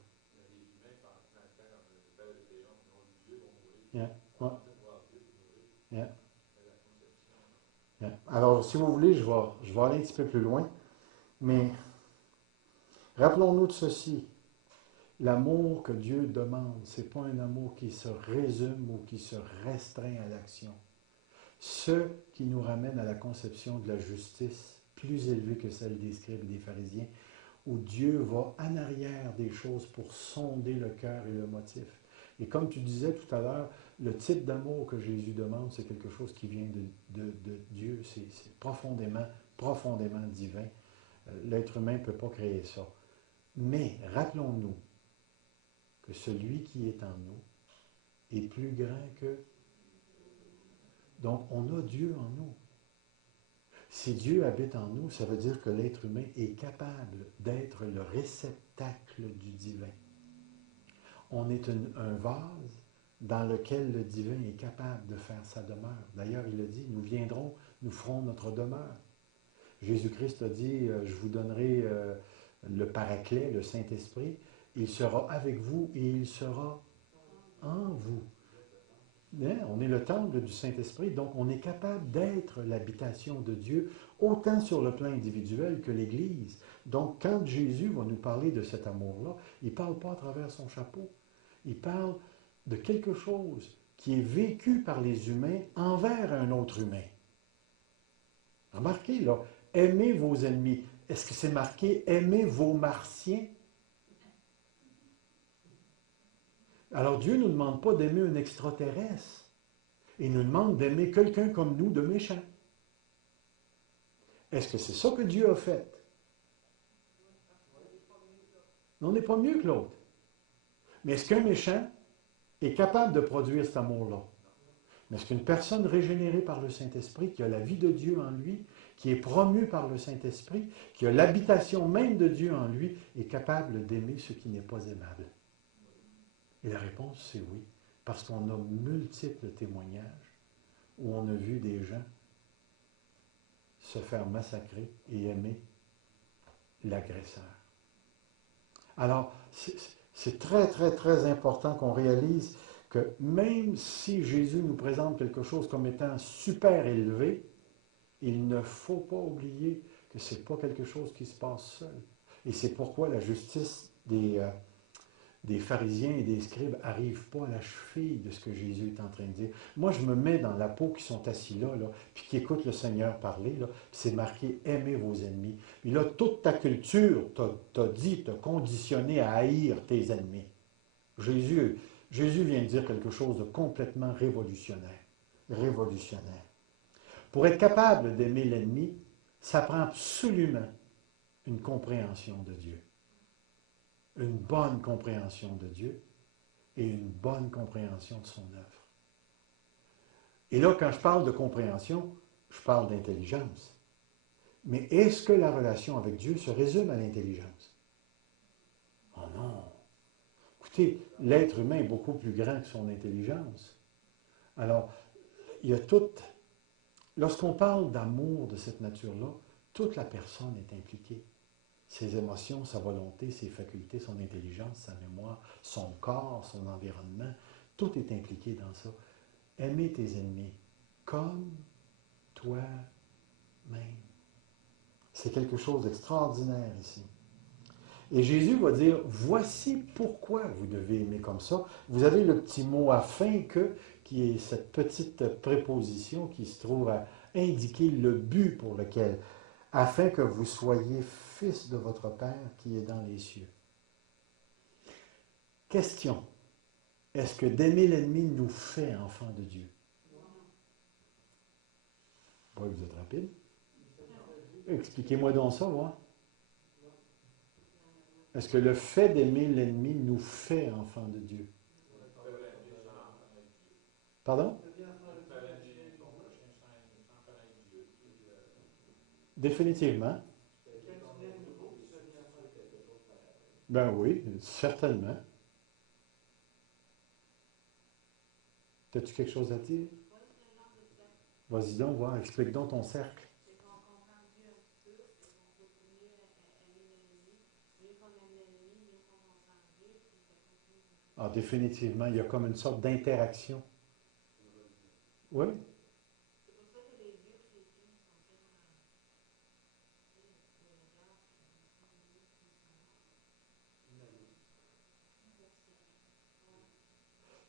Yeah. Ouais. Yeah. Yeah. Alors, si vous voulez, je vais aller un petit peu plus loin. Mais rappelons-nous de ceci. L'amour que Dieu demande, ce n'est pas un amour qui se résume ou qui se restreint à l'action. Ce qui nous ramène à la conception de la justice plus élevée que celle des scribes et des pharisiens, où Dieu va en arrière des choses pour sonder le cœur et le motif. Et comme tu disais tout à l'heure, le type d'amour que Jésus demande, c'est quelque chose qui vient de Dieu. C'est profondément, profondément divin. L'être humain ne peut pas créer ça. Mais rappelons-nous que celui qui est en nous est plus grand que... Donc, on a Dieu en nous. Si Dieu habite en nous, ça veut dire que l'être humain est capable d'être le réceptacle du divin. On est un vase dans lequel le divin est capable de faire sa demeure. D'ailleurs, il a dit, nous viendrons, nous ferons notre demeure. Jésus-Christ a dit, je vous donnerai le Paraclet, le Saint-Esprit, il sera avec vous et il sera en vous. Hein? On est le temple du Saint-Esprit, donc on est capable d'être l'habitation de Dieu, autant sur le plan individuel que l'Église. Donc quand Jésus va nous parler de cet amour-là, il ne parle pas à travers son chapeau. Il parle de quelque chose qui est vécu par les humains envers un autre humain. Remarquez, là, aimez vos ennemis. Est-ce que c'est marqué aimez vos martiens? Alors Dieu ne nous demande pas d'aimer un extraterrestre. Il nous demande d'aimer quelqu'un comme nous de méchant. Est-ce que c'est ça que Dieu a fait? On n'est pas mieux que l'autre. Mais est-ce qu'un méchant est capable de produire cet amour-là? Mais est-ce qu'une personne régénérée par le Saint-Esprit, qui a la vie de Dieu en lui, qui est promue par le Saint-Esprit, qui a l'habitation même de Dieu en lui, est capable d'aimer ce qui n'est pas aimable? Et la réponse, c'est oui. Parce qu'on a multiples témoignages où on a vu des gens se faire massacrer et aimer l'agresseur. Alors, c'est très, très, très important qu'on réalise que même si Jésus nous présente quelque chose comme étant super élevé, il ne faut pas oublier que ce n'est pas quelque chose qui se passe seul. Et c'est pourquoi la justice des pharisiens et des scribes n'arrive pas à la cheville de ce que Jésus est en train de dire. Moi, je me mets dans la peau qui sont assis là, puis qui écoutent le Seigneur parler, là, puis c'est marqué « Aimez vos ennemis ». Puis là, toute ta culture t'a dit, t'a conditionné à haïr tes ennemis. Jésus vient de dire quelque chose de complètement révolutionnaire. Révolutionnaire. Pour être capable d'aimer l'ennemi, ça prend absolument une compréhension de Dieu. Une bonne compréhension de Dieu et une bonne compréhension de son œuvre. Et là, quand je parle de compréhension, je parle d'intelligence. Mais est-ce que la relation avec Dieu se résume à l'intelligence? Oh non! Écoutez, l'être humain est beaucoup plus grand que son intelligence. Alors, il y a toute... Lorsqu'on parle d'amour de cette nature-là, toute la personne est impliquée. Ses émotions, sa volonté, ses facultés, son intelligence, sa mémoire, son corps, son environnement, tout est impliqué dans ça. Aimer tes ennemis comme toi-même. C'est quelque chose d'extraordinaire ici. Et Jésus va dire, voici pourquoi vous devez aimer comme ça. Vous avez le petit mot afin que, qui est cette petite préposition qui se trouve à indiquer le but pour lequel, afin que vous soyez fils de votre Père qui est dans les cieux. Question. Est-ce que d'aimer l'ennemi nous fait enfants de Dieu? Vous êtes rapide. Expliquez-moi donc ça, moi. Est-ce que le fait d'aimer l'ennemi nous fait enfants de Dieu? Pardon? Définitivement. Ben oui, certainement. As-tu quelque chose à dire? Vas-y donc, voir, explique donc ton cercle. Ah, définitivement, il y a comme une sorte d'interaction. Oui?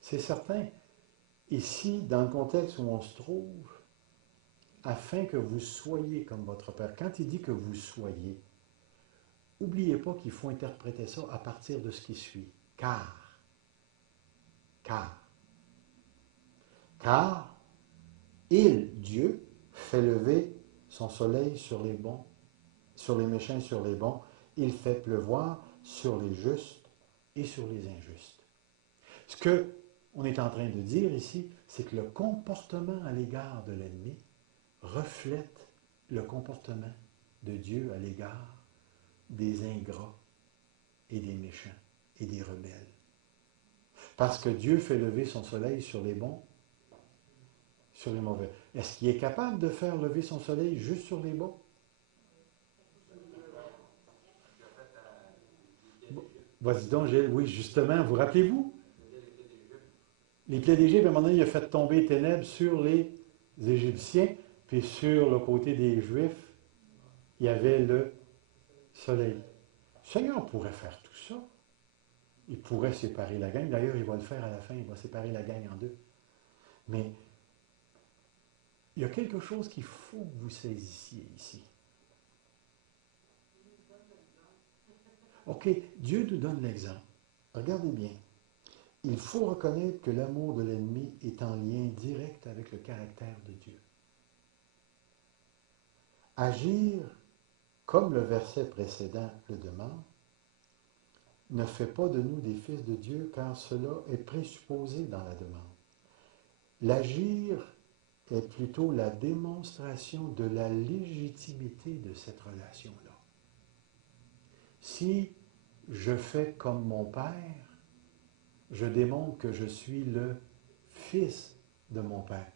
C'est certain. Ici, dans le contexte où on se trouve, afin que vous soyez comme votre Père. Quand il dit que vous soyez, n'oubliez pas qu'il faut interpréter ça à partir de ce qui suit. Car, Dieu, fait lever son soleil sur les bons, sur les méchants et sur les bons. Il fait pleuvoir sur les justes et sur les injustes. Ce qu'on est en train de dire ici, c'est que le comportement à l'égard de l'ennemi reflète le comportement de Dieu à l'égard des ingrats et des méchants et des rebelles. Parce que Dieu fait lever son soleil sur les bons, sur les mauvais. Est-ce qu'il est capable de faire lever son soleil juste sur les bons? Vas-y donc, Gilles. Oui, justement, vous rappelez-vous? Les plaies d'Égypte, à un moment donné, il a fait tomber les ténèbres sur les Égyptiens, puis sur le côté des Juifs, il y avait le soleil. Le Seigneur pourrait faire tout ça. Il pourrait séparer la gang. D'ailleurs, il va le faire à la fin. Il va séparer la gang en deux. Mais il y a quelque chose qu'il faut que vous saisissiez ici. OK, Dieu nous donne l'exemple. Regardez bien. Il faut reconnaître que l'amour de l'ennemi est en lien direct avec le caractère de Dieu. Agir, comme le verset précédent le demande, ne fait pas de nous des fils de Dieu, car cela est présupposé dans la demande. L'agir est plutôt la démonstration de la légitimité de cette relation-là. Si je fais comme mon Père, je démontre que je suis le fils de mon Père.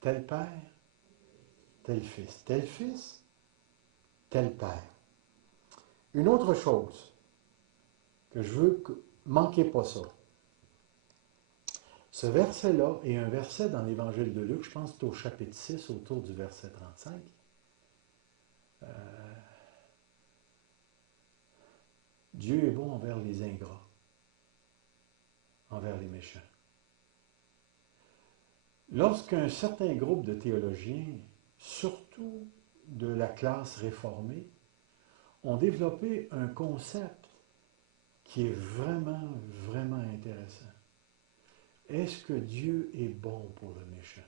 Tel Père, tel Fils. Tel Fils, tel Père. Une autre chose que je veux que manquez pas ça. Ce verset-là est un verset dans l'Évangile de Luc, je pense que c'est au chapitre 6, autour du verset 35. Dieu est bon envers les ingrats, envers les méchants. Lorsqu'un certain groupe de théologiens, surtout de la classe réformée, ont développé un concept qui est vraiment, vraiment intéressant. Est-ce que Dieu est bon pour le méchant?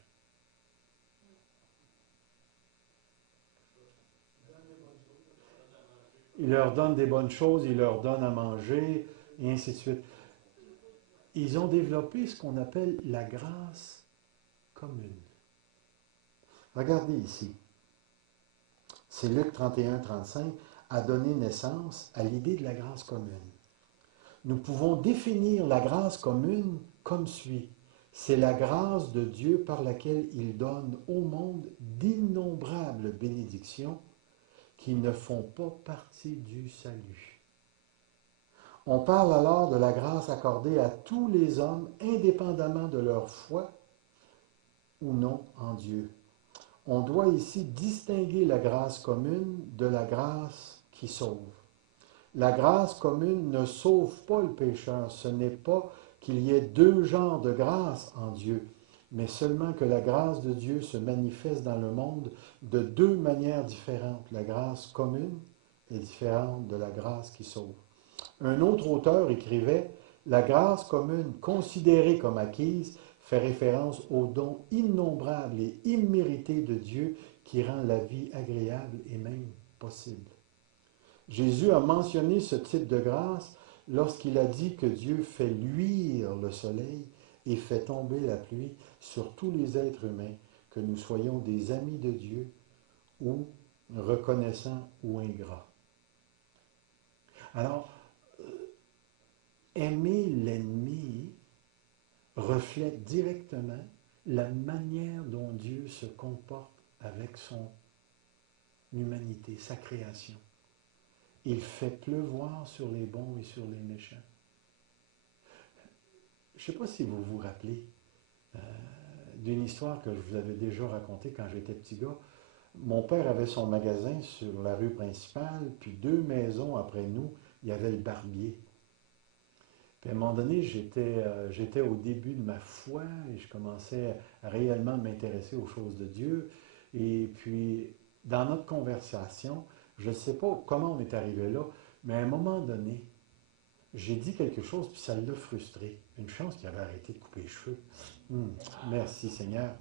Il leur donne des bonnes choses, il leur donne à manger, et ainsi de suite. Ils ont développé ce qu'on appelle la grâce commune. Regardez ici. C'est Luc 31-35 a donné naissance à l'idée de la grâce commune. Nous pouvons définir la grâce commune comme suit. C'est la grâce de Dieu par laquelle il donne au monde d'innombrables bénédictions qui ne font pas partie du salut. On parle alors de la grâce accordée à tous les hommes, indépendamment de leur foi ou non en Dieu. On doit ici distinguer la grâce commune de la grâce qui sauve. La grâce commune ne sauve pas le pécheur. Ce n'est pas qu'il y ait deux genres de grâce en Dieu, mais seulement que la grâce de Dieu se manifeste dans le monde de deux manières différentes. La grâce commune est différente de la grâce qui sauve. Un autre auteur écrivait « La grâce commune, considérée comme acquise, fait référence au don innombrable et immérité de Dieu qui rend la vie agréable et même possible. » Jésus a mentionné ce type de grâce lorsqu'il a dit que Dieu fait luire le soleil et fait tomber la pluie sur tous les êtres humains, que nous soyons des amis de Dieu ou reconnaissants ou ingrats. Alors, aimer l'ennemi reflète directement la manière dont Dieu se comporte avec son humanité, sa création. Il fait pleuvoir sur les bons et sur les méchants. Je ne sais pas si vous vous rappelez d'une histoire que je vous avais déjà racontée quand j'étais petit gars. Mon père avait son magasin sur la rue principale, puis 2 maisons après nous, il y avait le barbier. Puis à un moment donné, j'étais au début de ma foi et je commençais à réellement m'intéresser aux choses de Dieu. Et puis, dans notre conversation, je ne sais pas comment on est arrivé là, mais à un moment donné, j'ai dit quelque chose, puis ça l'a frustré. Une chance qu'il avait arrêté de couper les cheveux. Merci Seigneur.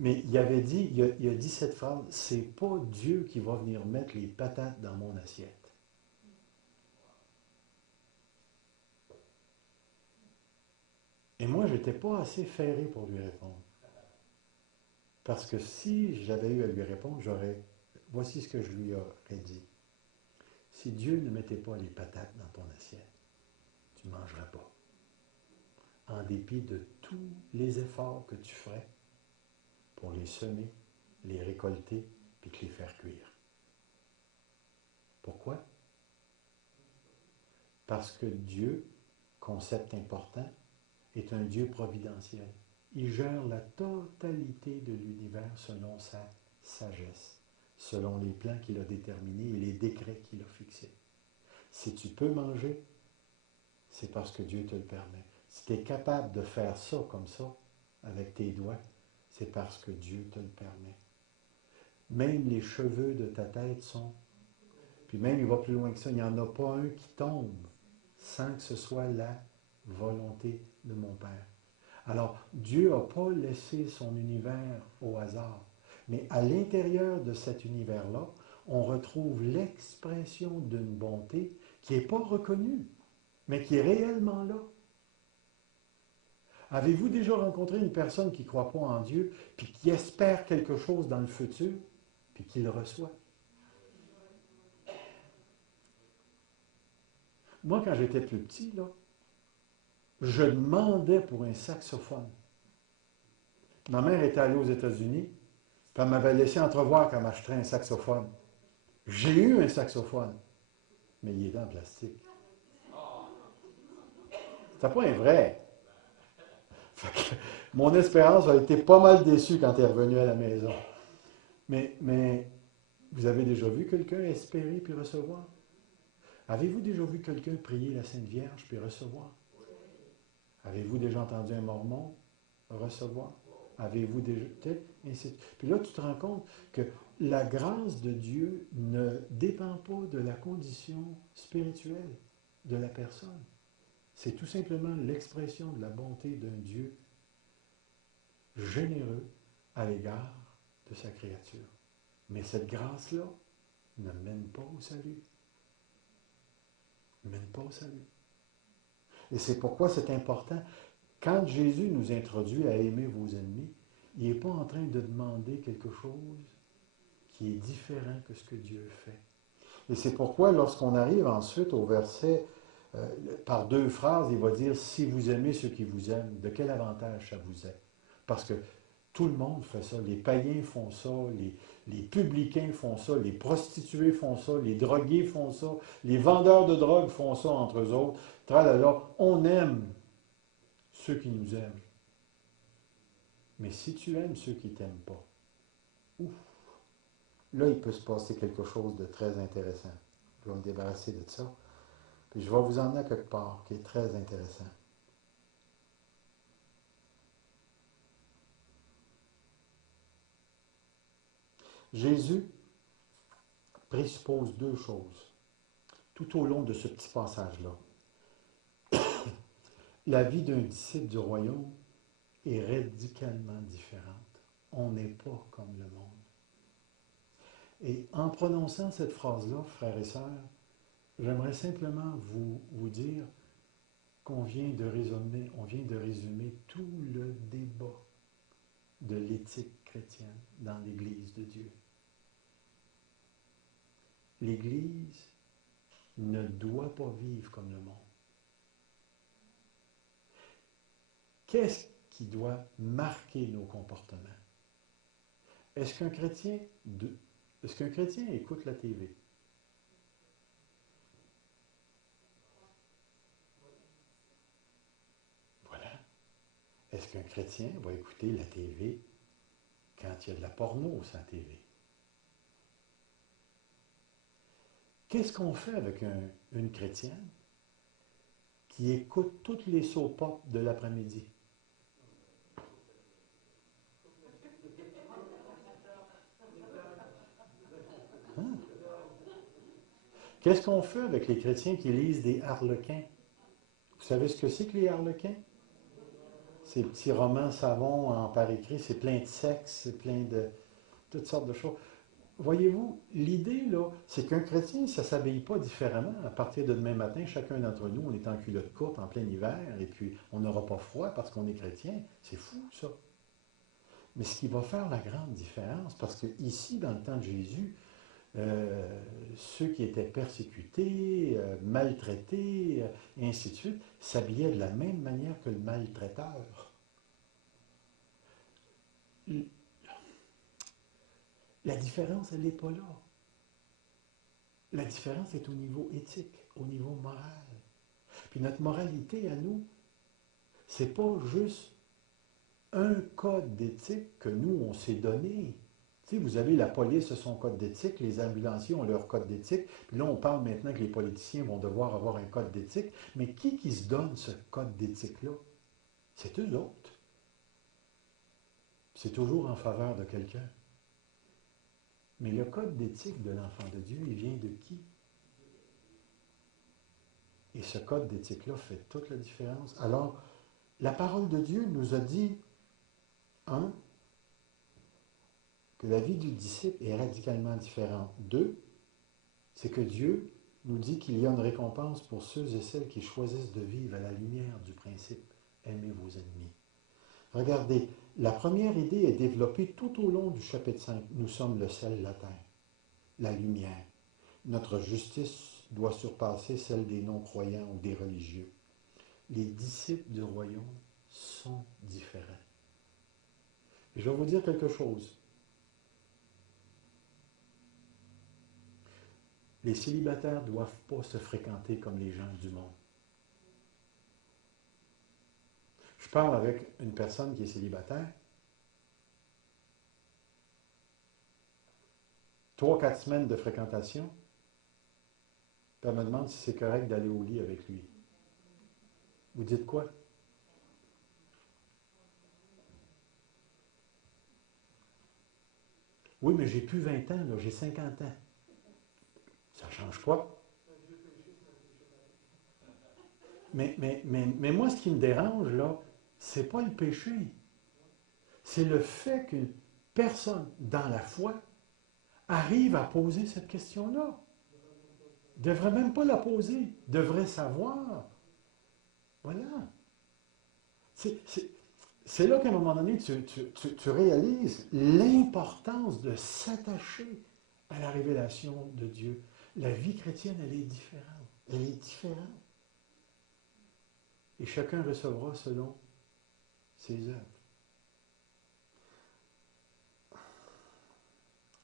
Mais il avait dit, il a dit cette phrase, c'est pas Dieu qui va venir mettre les patates dans mon assiette. Et moi, je n'étais pas assez ferré pour lui répondre. Parce que si j'avais eu à lui répondre, voici ce que je lui aurais dit. Si Dieu ne mettait pas les patates dans ton assiette, tu ne mangeras pas. En dépit de tous les efforts que tu ferais pour les semer, les récolter, puis te les faire cuire. Pourquoi? Parce que Dieu, concept important, est un Dieu providentiel. Il gère la totalité de l'univers selon sa sagesse, selon les plans qu'il a déterminés et les décrets qu'il a fixés. Si tu peux manger, c'est parce que Dieu te le permet. Si tu es capable de faire ça comme ça, avec tes doigts, c'est parce que Dieu te le permet. Même les cheveux de ta tête sont... Puis même, il va plus loin que ça, il n'y en a pas un qui tombe sans que ce soit la volonté de mon Père. Alors, Dieu n'a pas laissé son univers au hasard. Mais à l'intérieur de cet univers-là, on retrouve l'expression d'une bonté qui n'est pas reconnue, mais qui est réellement là. Avez-vous déjà rencontré une personne qui ne croit pas en Dieu, puis qui espère quelque chose dans le futur, puis qui le reçoit? Moi, quand j'étais plus petit, là, je demandais pour un saxophone. Ma mère était allée aux États-Unis, puis elle m'avait laissé entrevoir qu'elle m'acheterait un saxophone. J'ai eu un saxophone, mais il est en plastique. C'était pas un vrai. Fait que mon espérance a été pas mal déçue quand elle est revenue à la maison. Mais vous avez déjà vu quelqu'un espérer puis recevoir? Avez-vous déjà vu quelqu'un prier la Sainte Vierge puis recevoir? Avez-vous déjà entendu un mormon recevoir? Avez-vous déjà... Puis là, tu te rends compte que la grâce de Dieu ne dépend pas de la condition spirituelle de la personne. C'est tout simplement l'expression de la bonté d'un Dieu généreux à l'égard de sa créature. Mais cette grâce-là ne mène pas au salut. Ne mène pas au salut. Et c'est pourquoi c'est important. Quand Jésus nous introduit à aimer vos ennemis, il n'est pas en train de demander quelque chose qui est différent que ce que Dieu fait. Et c'est pourquoi lorsqu'on arrive ensuite au verset, par deux phrases, il va dire « Si vous aimez ceux qui vous aiment, de quel avantage ça vous est? » Parce que tout le monde fait ça. Les païens font ça, les publicains font ça, les prostituées font ça, les drogués font ça, les vendeurs de drogue font ça entre eux autres. Tralala, on aime ceux qui nous aiment. Mais si tu aimes ceux qui ne t'aiment pas, ouf, là, il peut se passer quelque chose de très intéressant. Je vais me débarrasser de ça. Puis je vais vous emmener à quelque part qui est très intéressant. Jésus présuppose deux choses tout au long de ce petit passage-là. La vie d'un disciple du royaume est radicalement différente. On n'est pas comme le monde. Et en prononçant cette phrase-là, frères et sœurs, j'aimerais simplement vous dire qu'on vient de résumer tout le débat de l'éthique chrétienne dans l'Église de Dieu. L'Église ne doit pas vivre comme le monde. Qu'est-ce qui doit marquer nos comportements? Est-ce qu'un chrétien écoute la TV? Voilà. Est-ce qu'un chrétien va écouter la TV quand il y a de la porno sur la TV? Qu'est-ce qu'on fait avec une chrétienne qui écoute toutes les soap-ops de l'après-midi? Hein? Qu'est-ce qu'on fait avec les chrétiens qui lisent des harlequins? Vous savez ce que c'est que les harlequins? Ces petits romans savons en par écrit, c'est plein de sexe, c'est plein de toutes sortes de choses. Voyez-vous, l'idée, là, c'est qu'un chrétien, ça ne s'habille pas différemment. À partir de demain matin, chacun d'entre nous, on est en culotte courte en plein hiver, et puis on n'aura pas froid parce qu'on est chrétien. C'est fou, ça. Mais ce qui va faire la grande différence, parce que ici, dans le temps de Jésus, ceux qui étaient persécutés, maltraités, et ainsi de suite, s'habillaient de la même manière que le maltraiteur. La différence, elle n'est pas là. La différence est au niveau éthique, au niveau moral. Puis notre moralité à nous, Ce n'est pas juste un code d'éthique que nous, on s'est donné. Tu sais, vous avez la police a son code d'éthique, les ambulanciers ont leur code d'éthique, puis là, on parle maintenant que les politiciens vont devoir avoir un code d'éthique. Mais qui se donne ce code d'éthique-là? C'est eux autres. C'est toujours en faveur de quelqu'un. Mais le code d'éthique de l'enfant de Dieu, il vient de qui? Et ce code d'éthique-là fait toute la différence. Alors, la parole de Dieu nous a dit, un, que la vie du disciple est radicalement différente. Deux, c'est que Dieu nous dit qu'il y a une récompense pour ceux et celles qui choisissent de vivre à la lumière du principe « Aimez vos ennemis ». Regardez, la première idée est développée tout au long du chapitre 5. Nous sommes le sel de la terre, la lumière. Notre justice doit surpasser celle des non-croyants ou des religieux. Les disciples du royaume sont différents. Et je vais vous dire quelque chose. Les célibataires ne doivent pas se fréquenter comme les gens du monde. Je parle avec une personne qui est célibataire. 3-4 semaines de fréquentation, puis elle me demande si c'est correct d'aller au lit avec lui. Vous dites quoi? Oui, mais j'ai plus 20 ans, là, j'ai 50 ans. Ça change quoi? Mais moi, ce qui me dérange, là, c'est pas le péché. C'est le fait qu'une personne, dans la foi, arrive à poser cette question-là. Ne devrait même pas la poser. Devrait savoir. Voilà. C'est là qu'à un moment donné, tu réalises l'importance de s'attacher à la révélation de Dieu. La vie chrétienne, elle est différente. Elle est différente. Et chacun recevra selon ses œuvres.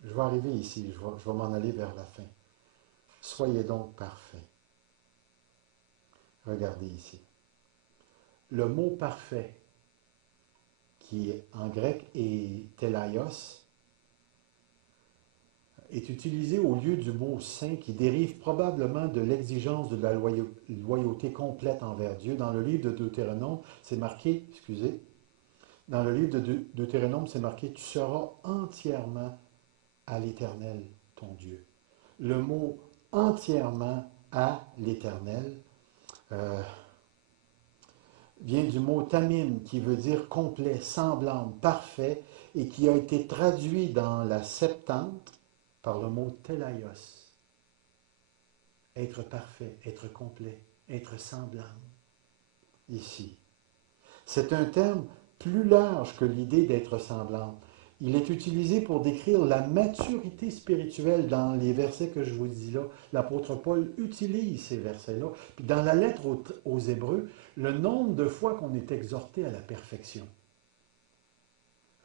Je vais arriver ici, je vais m'en aller vers la fin. Soyez donc parfaits. Regardez ici. Le mot parfait, qui en grec est telaios, est utilisé au lieu du mot saint qui dérive probablement de l'exigence de la loyauté complète envers Dieu. Dans le livre de Deutéronome, c'est marqué, dans le livre de Deutéronome, c'est marqué « Tu seras entièrement à l'Éternel, ton Dieu ». Le mot « entièrement à l'Éternel » vient du mot tamim, qui veut dire complet, semblable, parfait, et qui a été traduit dans la Septante par le mot telaios. Être parfait, être complet, être semblable. Ici. C'est un terme plus large que l'idée d'être semblable. Il est utilisé pour décrire la maturité spirituelle dans les versets que je vous dis là. L'apôtre Paul utilise ces versets-là. Puis dans la lettre aux Hébreux, le nombre de fois qu'on est exhorté à la perfection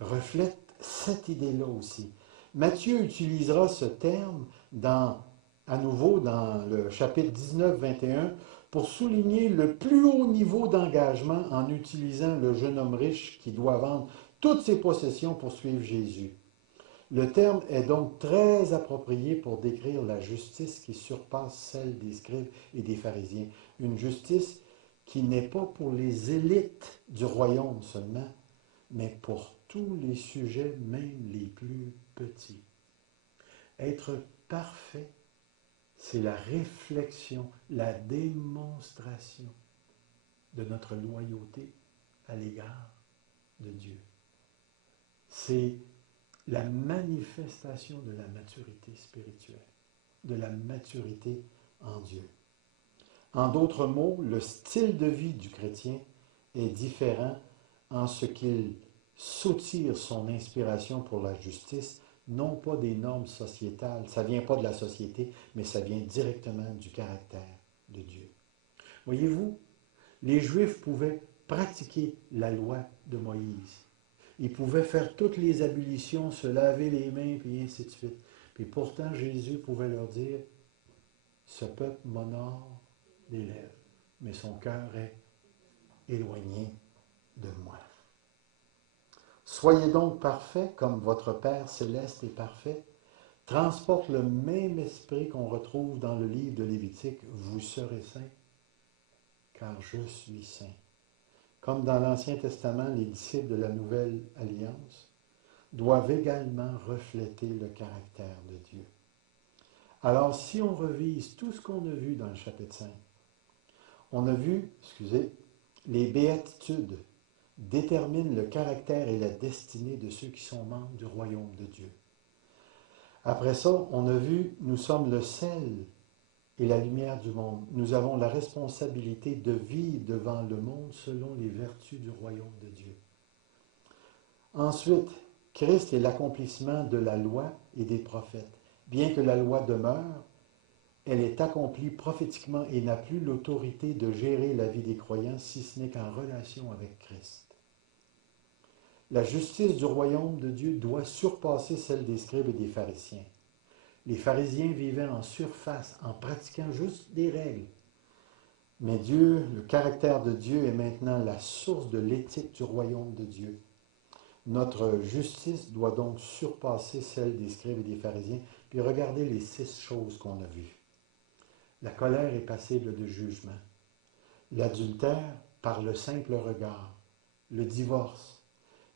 reflète cette idée-là aussi. Matthieu utilisera ce terme à nouveau dans le chapitre 19-21 pour souligner le plus haut niveau d'engagement en utilisant le jeune homme riche qui doit vendre toutes ses possessions pour suivre Jésus. Le terme est donc très approprié pour décrire la justice qui surpasse celle des scribes et des pharisiens. Une justice qui n'est pas pour les élites du royaume seulement, mais pour tous les sujets, même les plus petits. Être parfait, c'est la réflexion, la démonstration de notre loyauté à l'égard de Dieu. C'est la manifestation de la maturité spirituelle, de la maturité en Dieu. En d'autres mots, le style de vie du chrétien est différent en ce qu'il soutire son inspiration pour la justice, non pas des normes sociétales, ça ne vient pas de la société, mais ça vient directement du caractère de Dieu. Voyez-vous, les Juifs pouvaient pratiquer la loi de Moïse. Ils pouvaient faire toutes les ablutions, se laver les mains, puis ainsi de suite. Puis pourtant, Jésus pouvait leur dire, ce peuple m'honore des lèvres, mais son cœur est éloigné de moi. Soyez donc parfaits comme votre Père céleste est parfait. Transporte le même esprit qu'on retrouve dans le livre de Lévitique. Vous serez saints, car je suis saint. Comme dans l'Ancien Testament, les disciples de la Nouvelle Alliance doivent également refléter le caractère de Dieu. Alors, si on revise tout ce qu'on a vu dans le chapitre 5, on a vu, les béatitudes déterminent le caractère et la destinée de ceux qui sont membres du royaume de Dieu. Après ça, on a vu, nous sommes le sel et la lumière du monde. Nous avons la responsabilité de vivre devant le monde selon les vertus du royaume de Dieu. Ensuite, Christ est l'accomplissement de la loi et des prophètes. Bien que la loi demeure, elle est accomplie prophétiquement et n'a plus l'autorité de gérer la vie des croyants si ce n'est qu'en relation avec Christ. La justice du royaume de Dieu doit surpasser celle des scribes et des pharisiens. Les pharisiens vivaient en surface, en pratiquant juste des règles. Mais Dieu, le caractère de Dieu est maintenant la source de l'éthique du royaume de Dieu. Notre justice doit donc surpasser celle des scribes et des pharisiens. Puis regardez les 6 choses qu'on a vues. La colère est passible de jugement. L'adultère par le simple regard. Le divorce.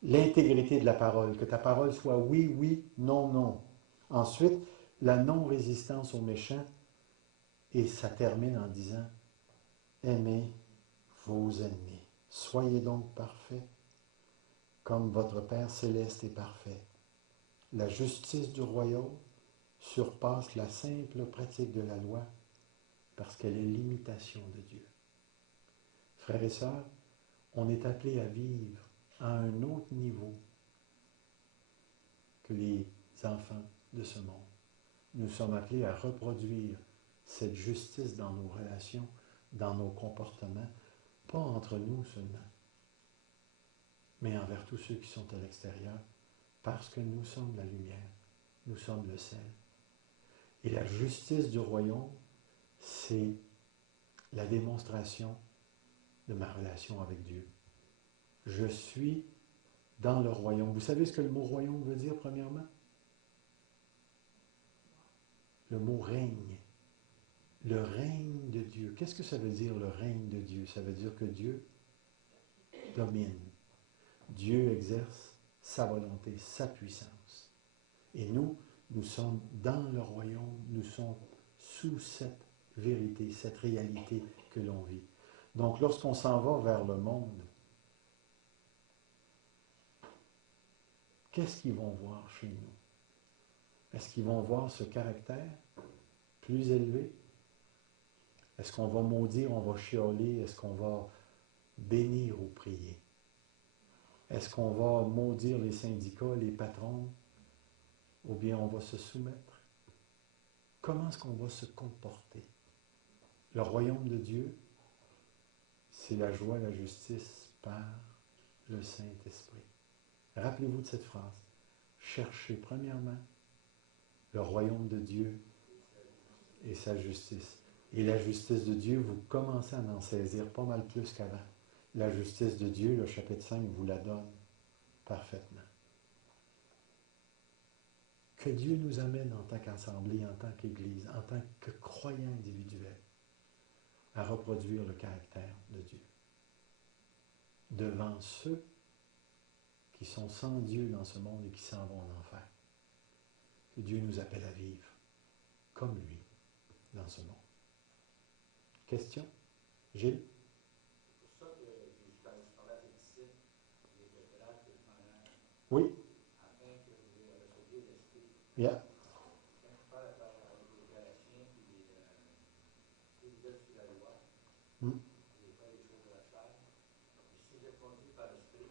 L'intégrité de la parole. Que ta parole soit oui, oui, non, non. Ensuite, la non-résistance aux méchants. Et ça termine en disant, aimez vos ennemis. Soyez donc parfaits, comme votre Père céleste est parfait. La justice du royaume surpasse la simple pratique de la loi parce qu'elle est l'imitation de Dieu. Frères et sœurs, on est appelé à vivre à un autre niveau que les enfants de ce monde. Nous sommes appelés à reproduire cette justice dans nos relations, dans nos comportements, pas entre nous seulement, mais envers tous ceux qui sont à l'extérieur, parce que nous sommes la lumière, nous sommes le sel. Et la justice du royaume, c'est la démonstration de ma relation avec Dieu. Je suis dans le royaume. Vous savez ce que le mot royaume veut dire, premièrement? Le mot règne. Le règne de Dieu. Qu'est-ce que ça veut dire, le règne de Dieu? Ça veut dire que Dieu domine. Dieu exerce sa volonté, sa puissance. Et nous sommes dans le royaume, nous sommes sous cette vérité, cette réalité que l'on vit. Donc, lorsqu'on s'en va vers le monde, qu'est-ce qu'ils vont voir chez nous? Est-ce qu'ils vont voir ce caractère plus élevé? Est-ce qu'on va maudire, on va chialer? Est-ce qu'on va bénir ou prier? Est-ce qu'on va maudire les syndicats, les patrons? Ou bien on va se soumettre? Comment est-ce qu'on va se comporter? Le royaume de Dieu, c'est la joie, la justice par le Saint-Esprit. Rappelez-vous de cette phrase. Cherchez premièrement le royaume de Dieu et sa justice. Et la justice de Dieu, vous commencez à en saisir pas mal plus qu'avant. La justice de Dieu, le chapitre 5, vous la donne parfaitement. Que Dieu nous amène en tant qu'assemblée, en tant qu'Église, en tant que croyants individuels, à reproduire le caractère de Dieu. Devant ceux qui sont sans Dieu dans ce monde et qui s'en vont en enfer. Que Dieu nous appelle à vivre comme lui dans ce monde. Question? Gilles? C'est pour ça que quand je parlais à tes disciples, il était prêt pendant, Oui? afin que vous receviez l'Esprit. Yeah. Quand tu parles avec les Galatiens, puis vous êtes sous la loi, Mm. vous faites les choses de la chair, et si vous êtes conduit par l'Esprit,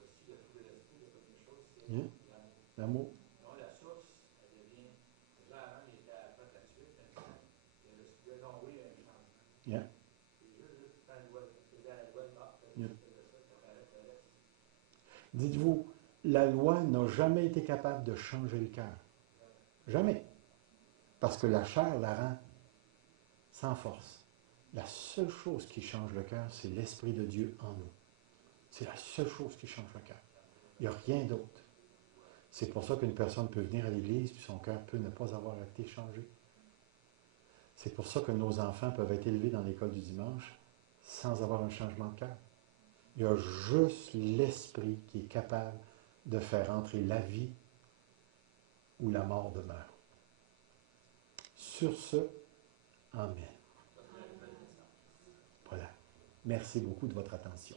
voici le fruit de l'Esprit, la première chose, c'est Yeah. l'amour. L'amour. Donc la source, elle devient, déjà avant, il était à la prête là-dessus, il y a donc oui, il y a un changement. Yeah. C'est juste quand la loi, la loi de mort, Yeah. ça paraît, ça reste. Dites-vous, la loi n'a jamais été capable de changer le cœur. Jamais. Parce que la chair la rend sans force. La seule chose qui change le cœur, c'est l'Esprit de Dieu en nous. C'est la seule chose qui change le cœur. Il n'y a rien d'autre. C'est pour ça qu'une personne peut venir à l'Église, puis son cœur peut ne pas avoir été changé. C'est pour ça que nos enfants peuvent être élevés dans l'école du dimanche sans avoir un changement de cœur. Il y a juste l'Esprit qui est capable de faire entrer la vie où la mort demeure. Sur ce, Amen. Voilà. Merci beaucoup de votre attention.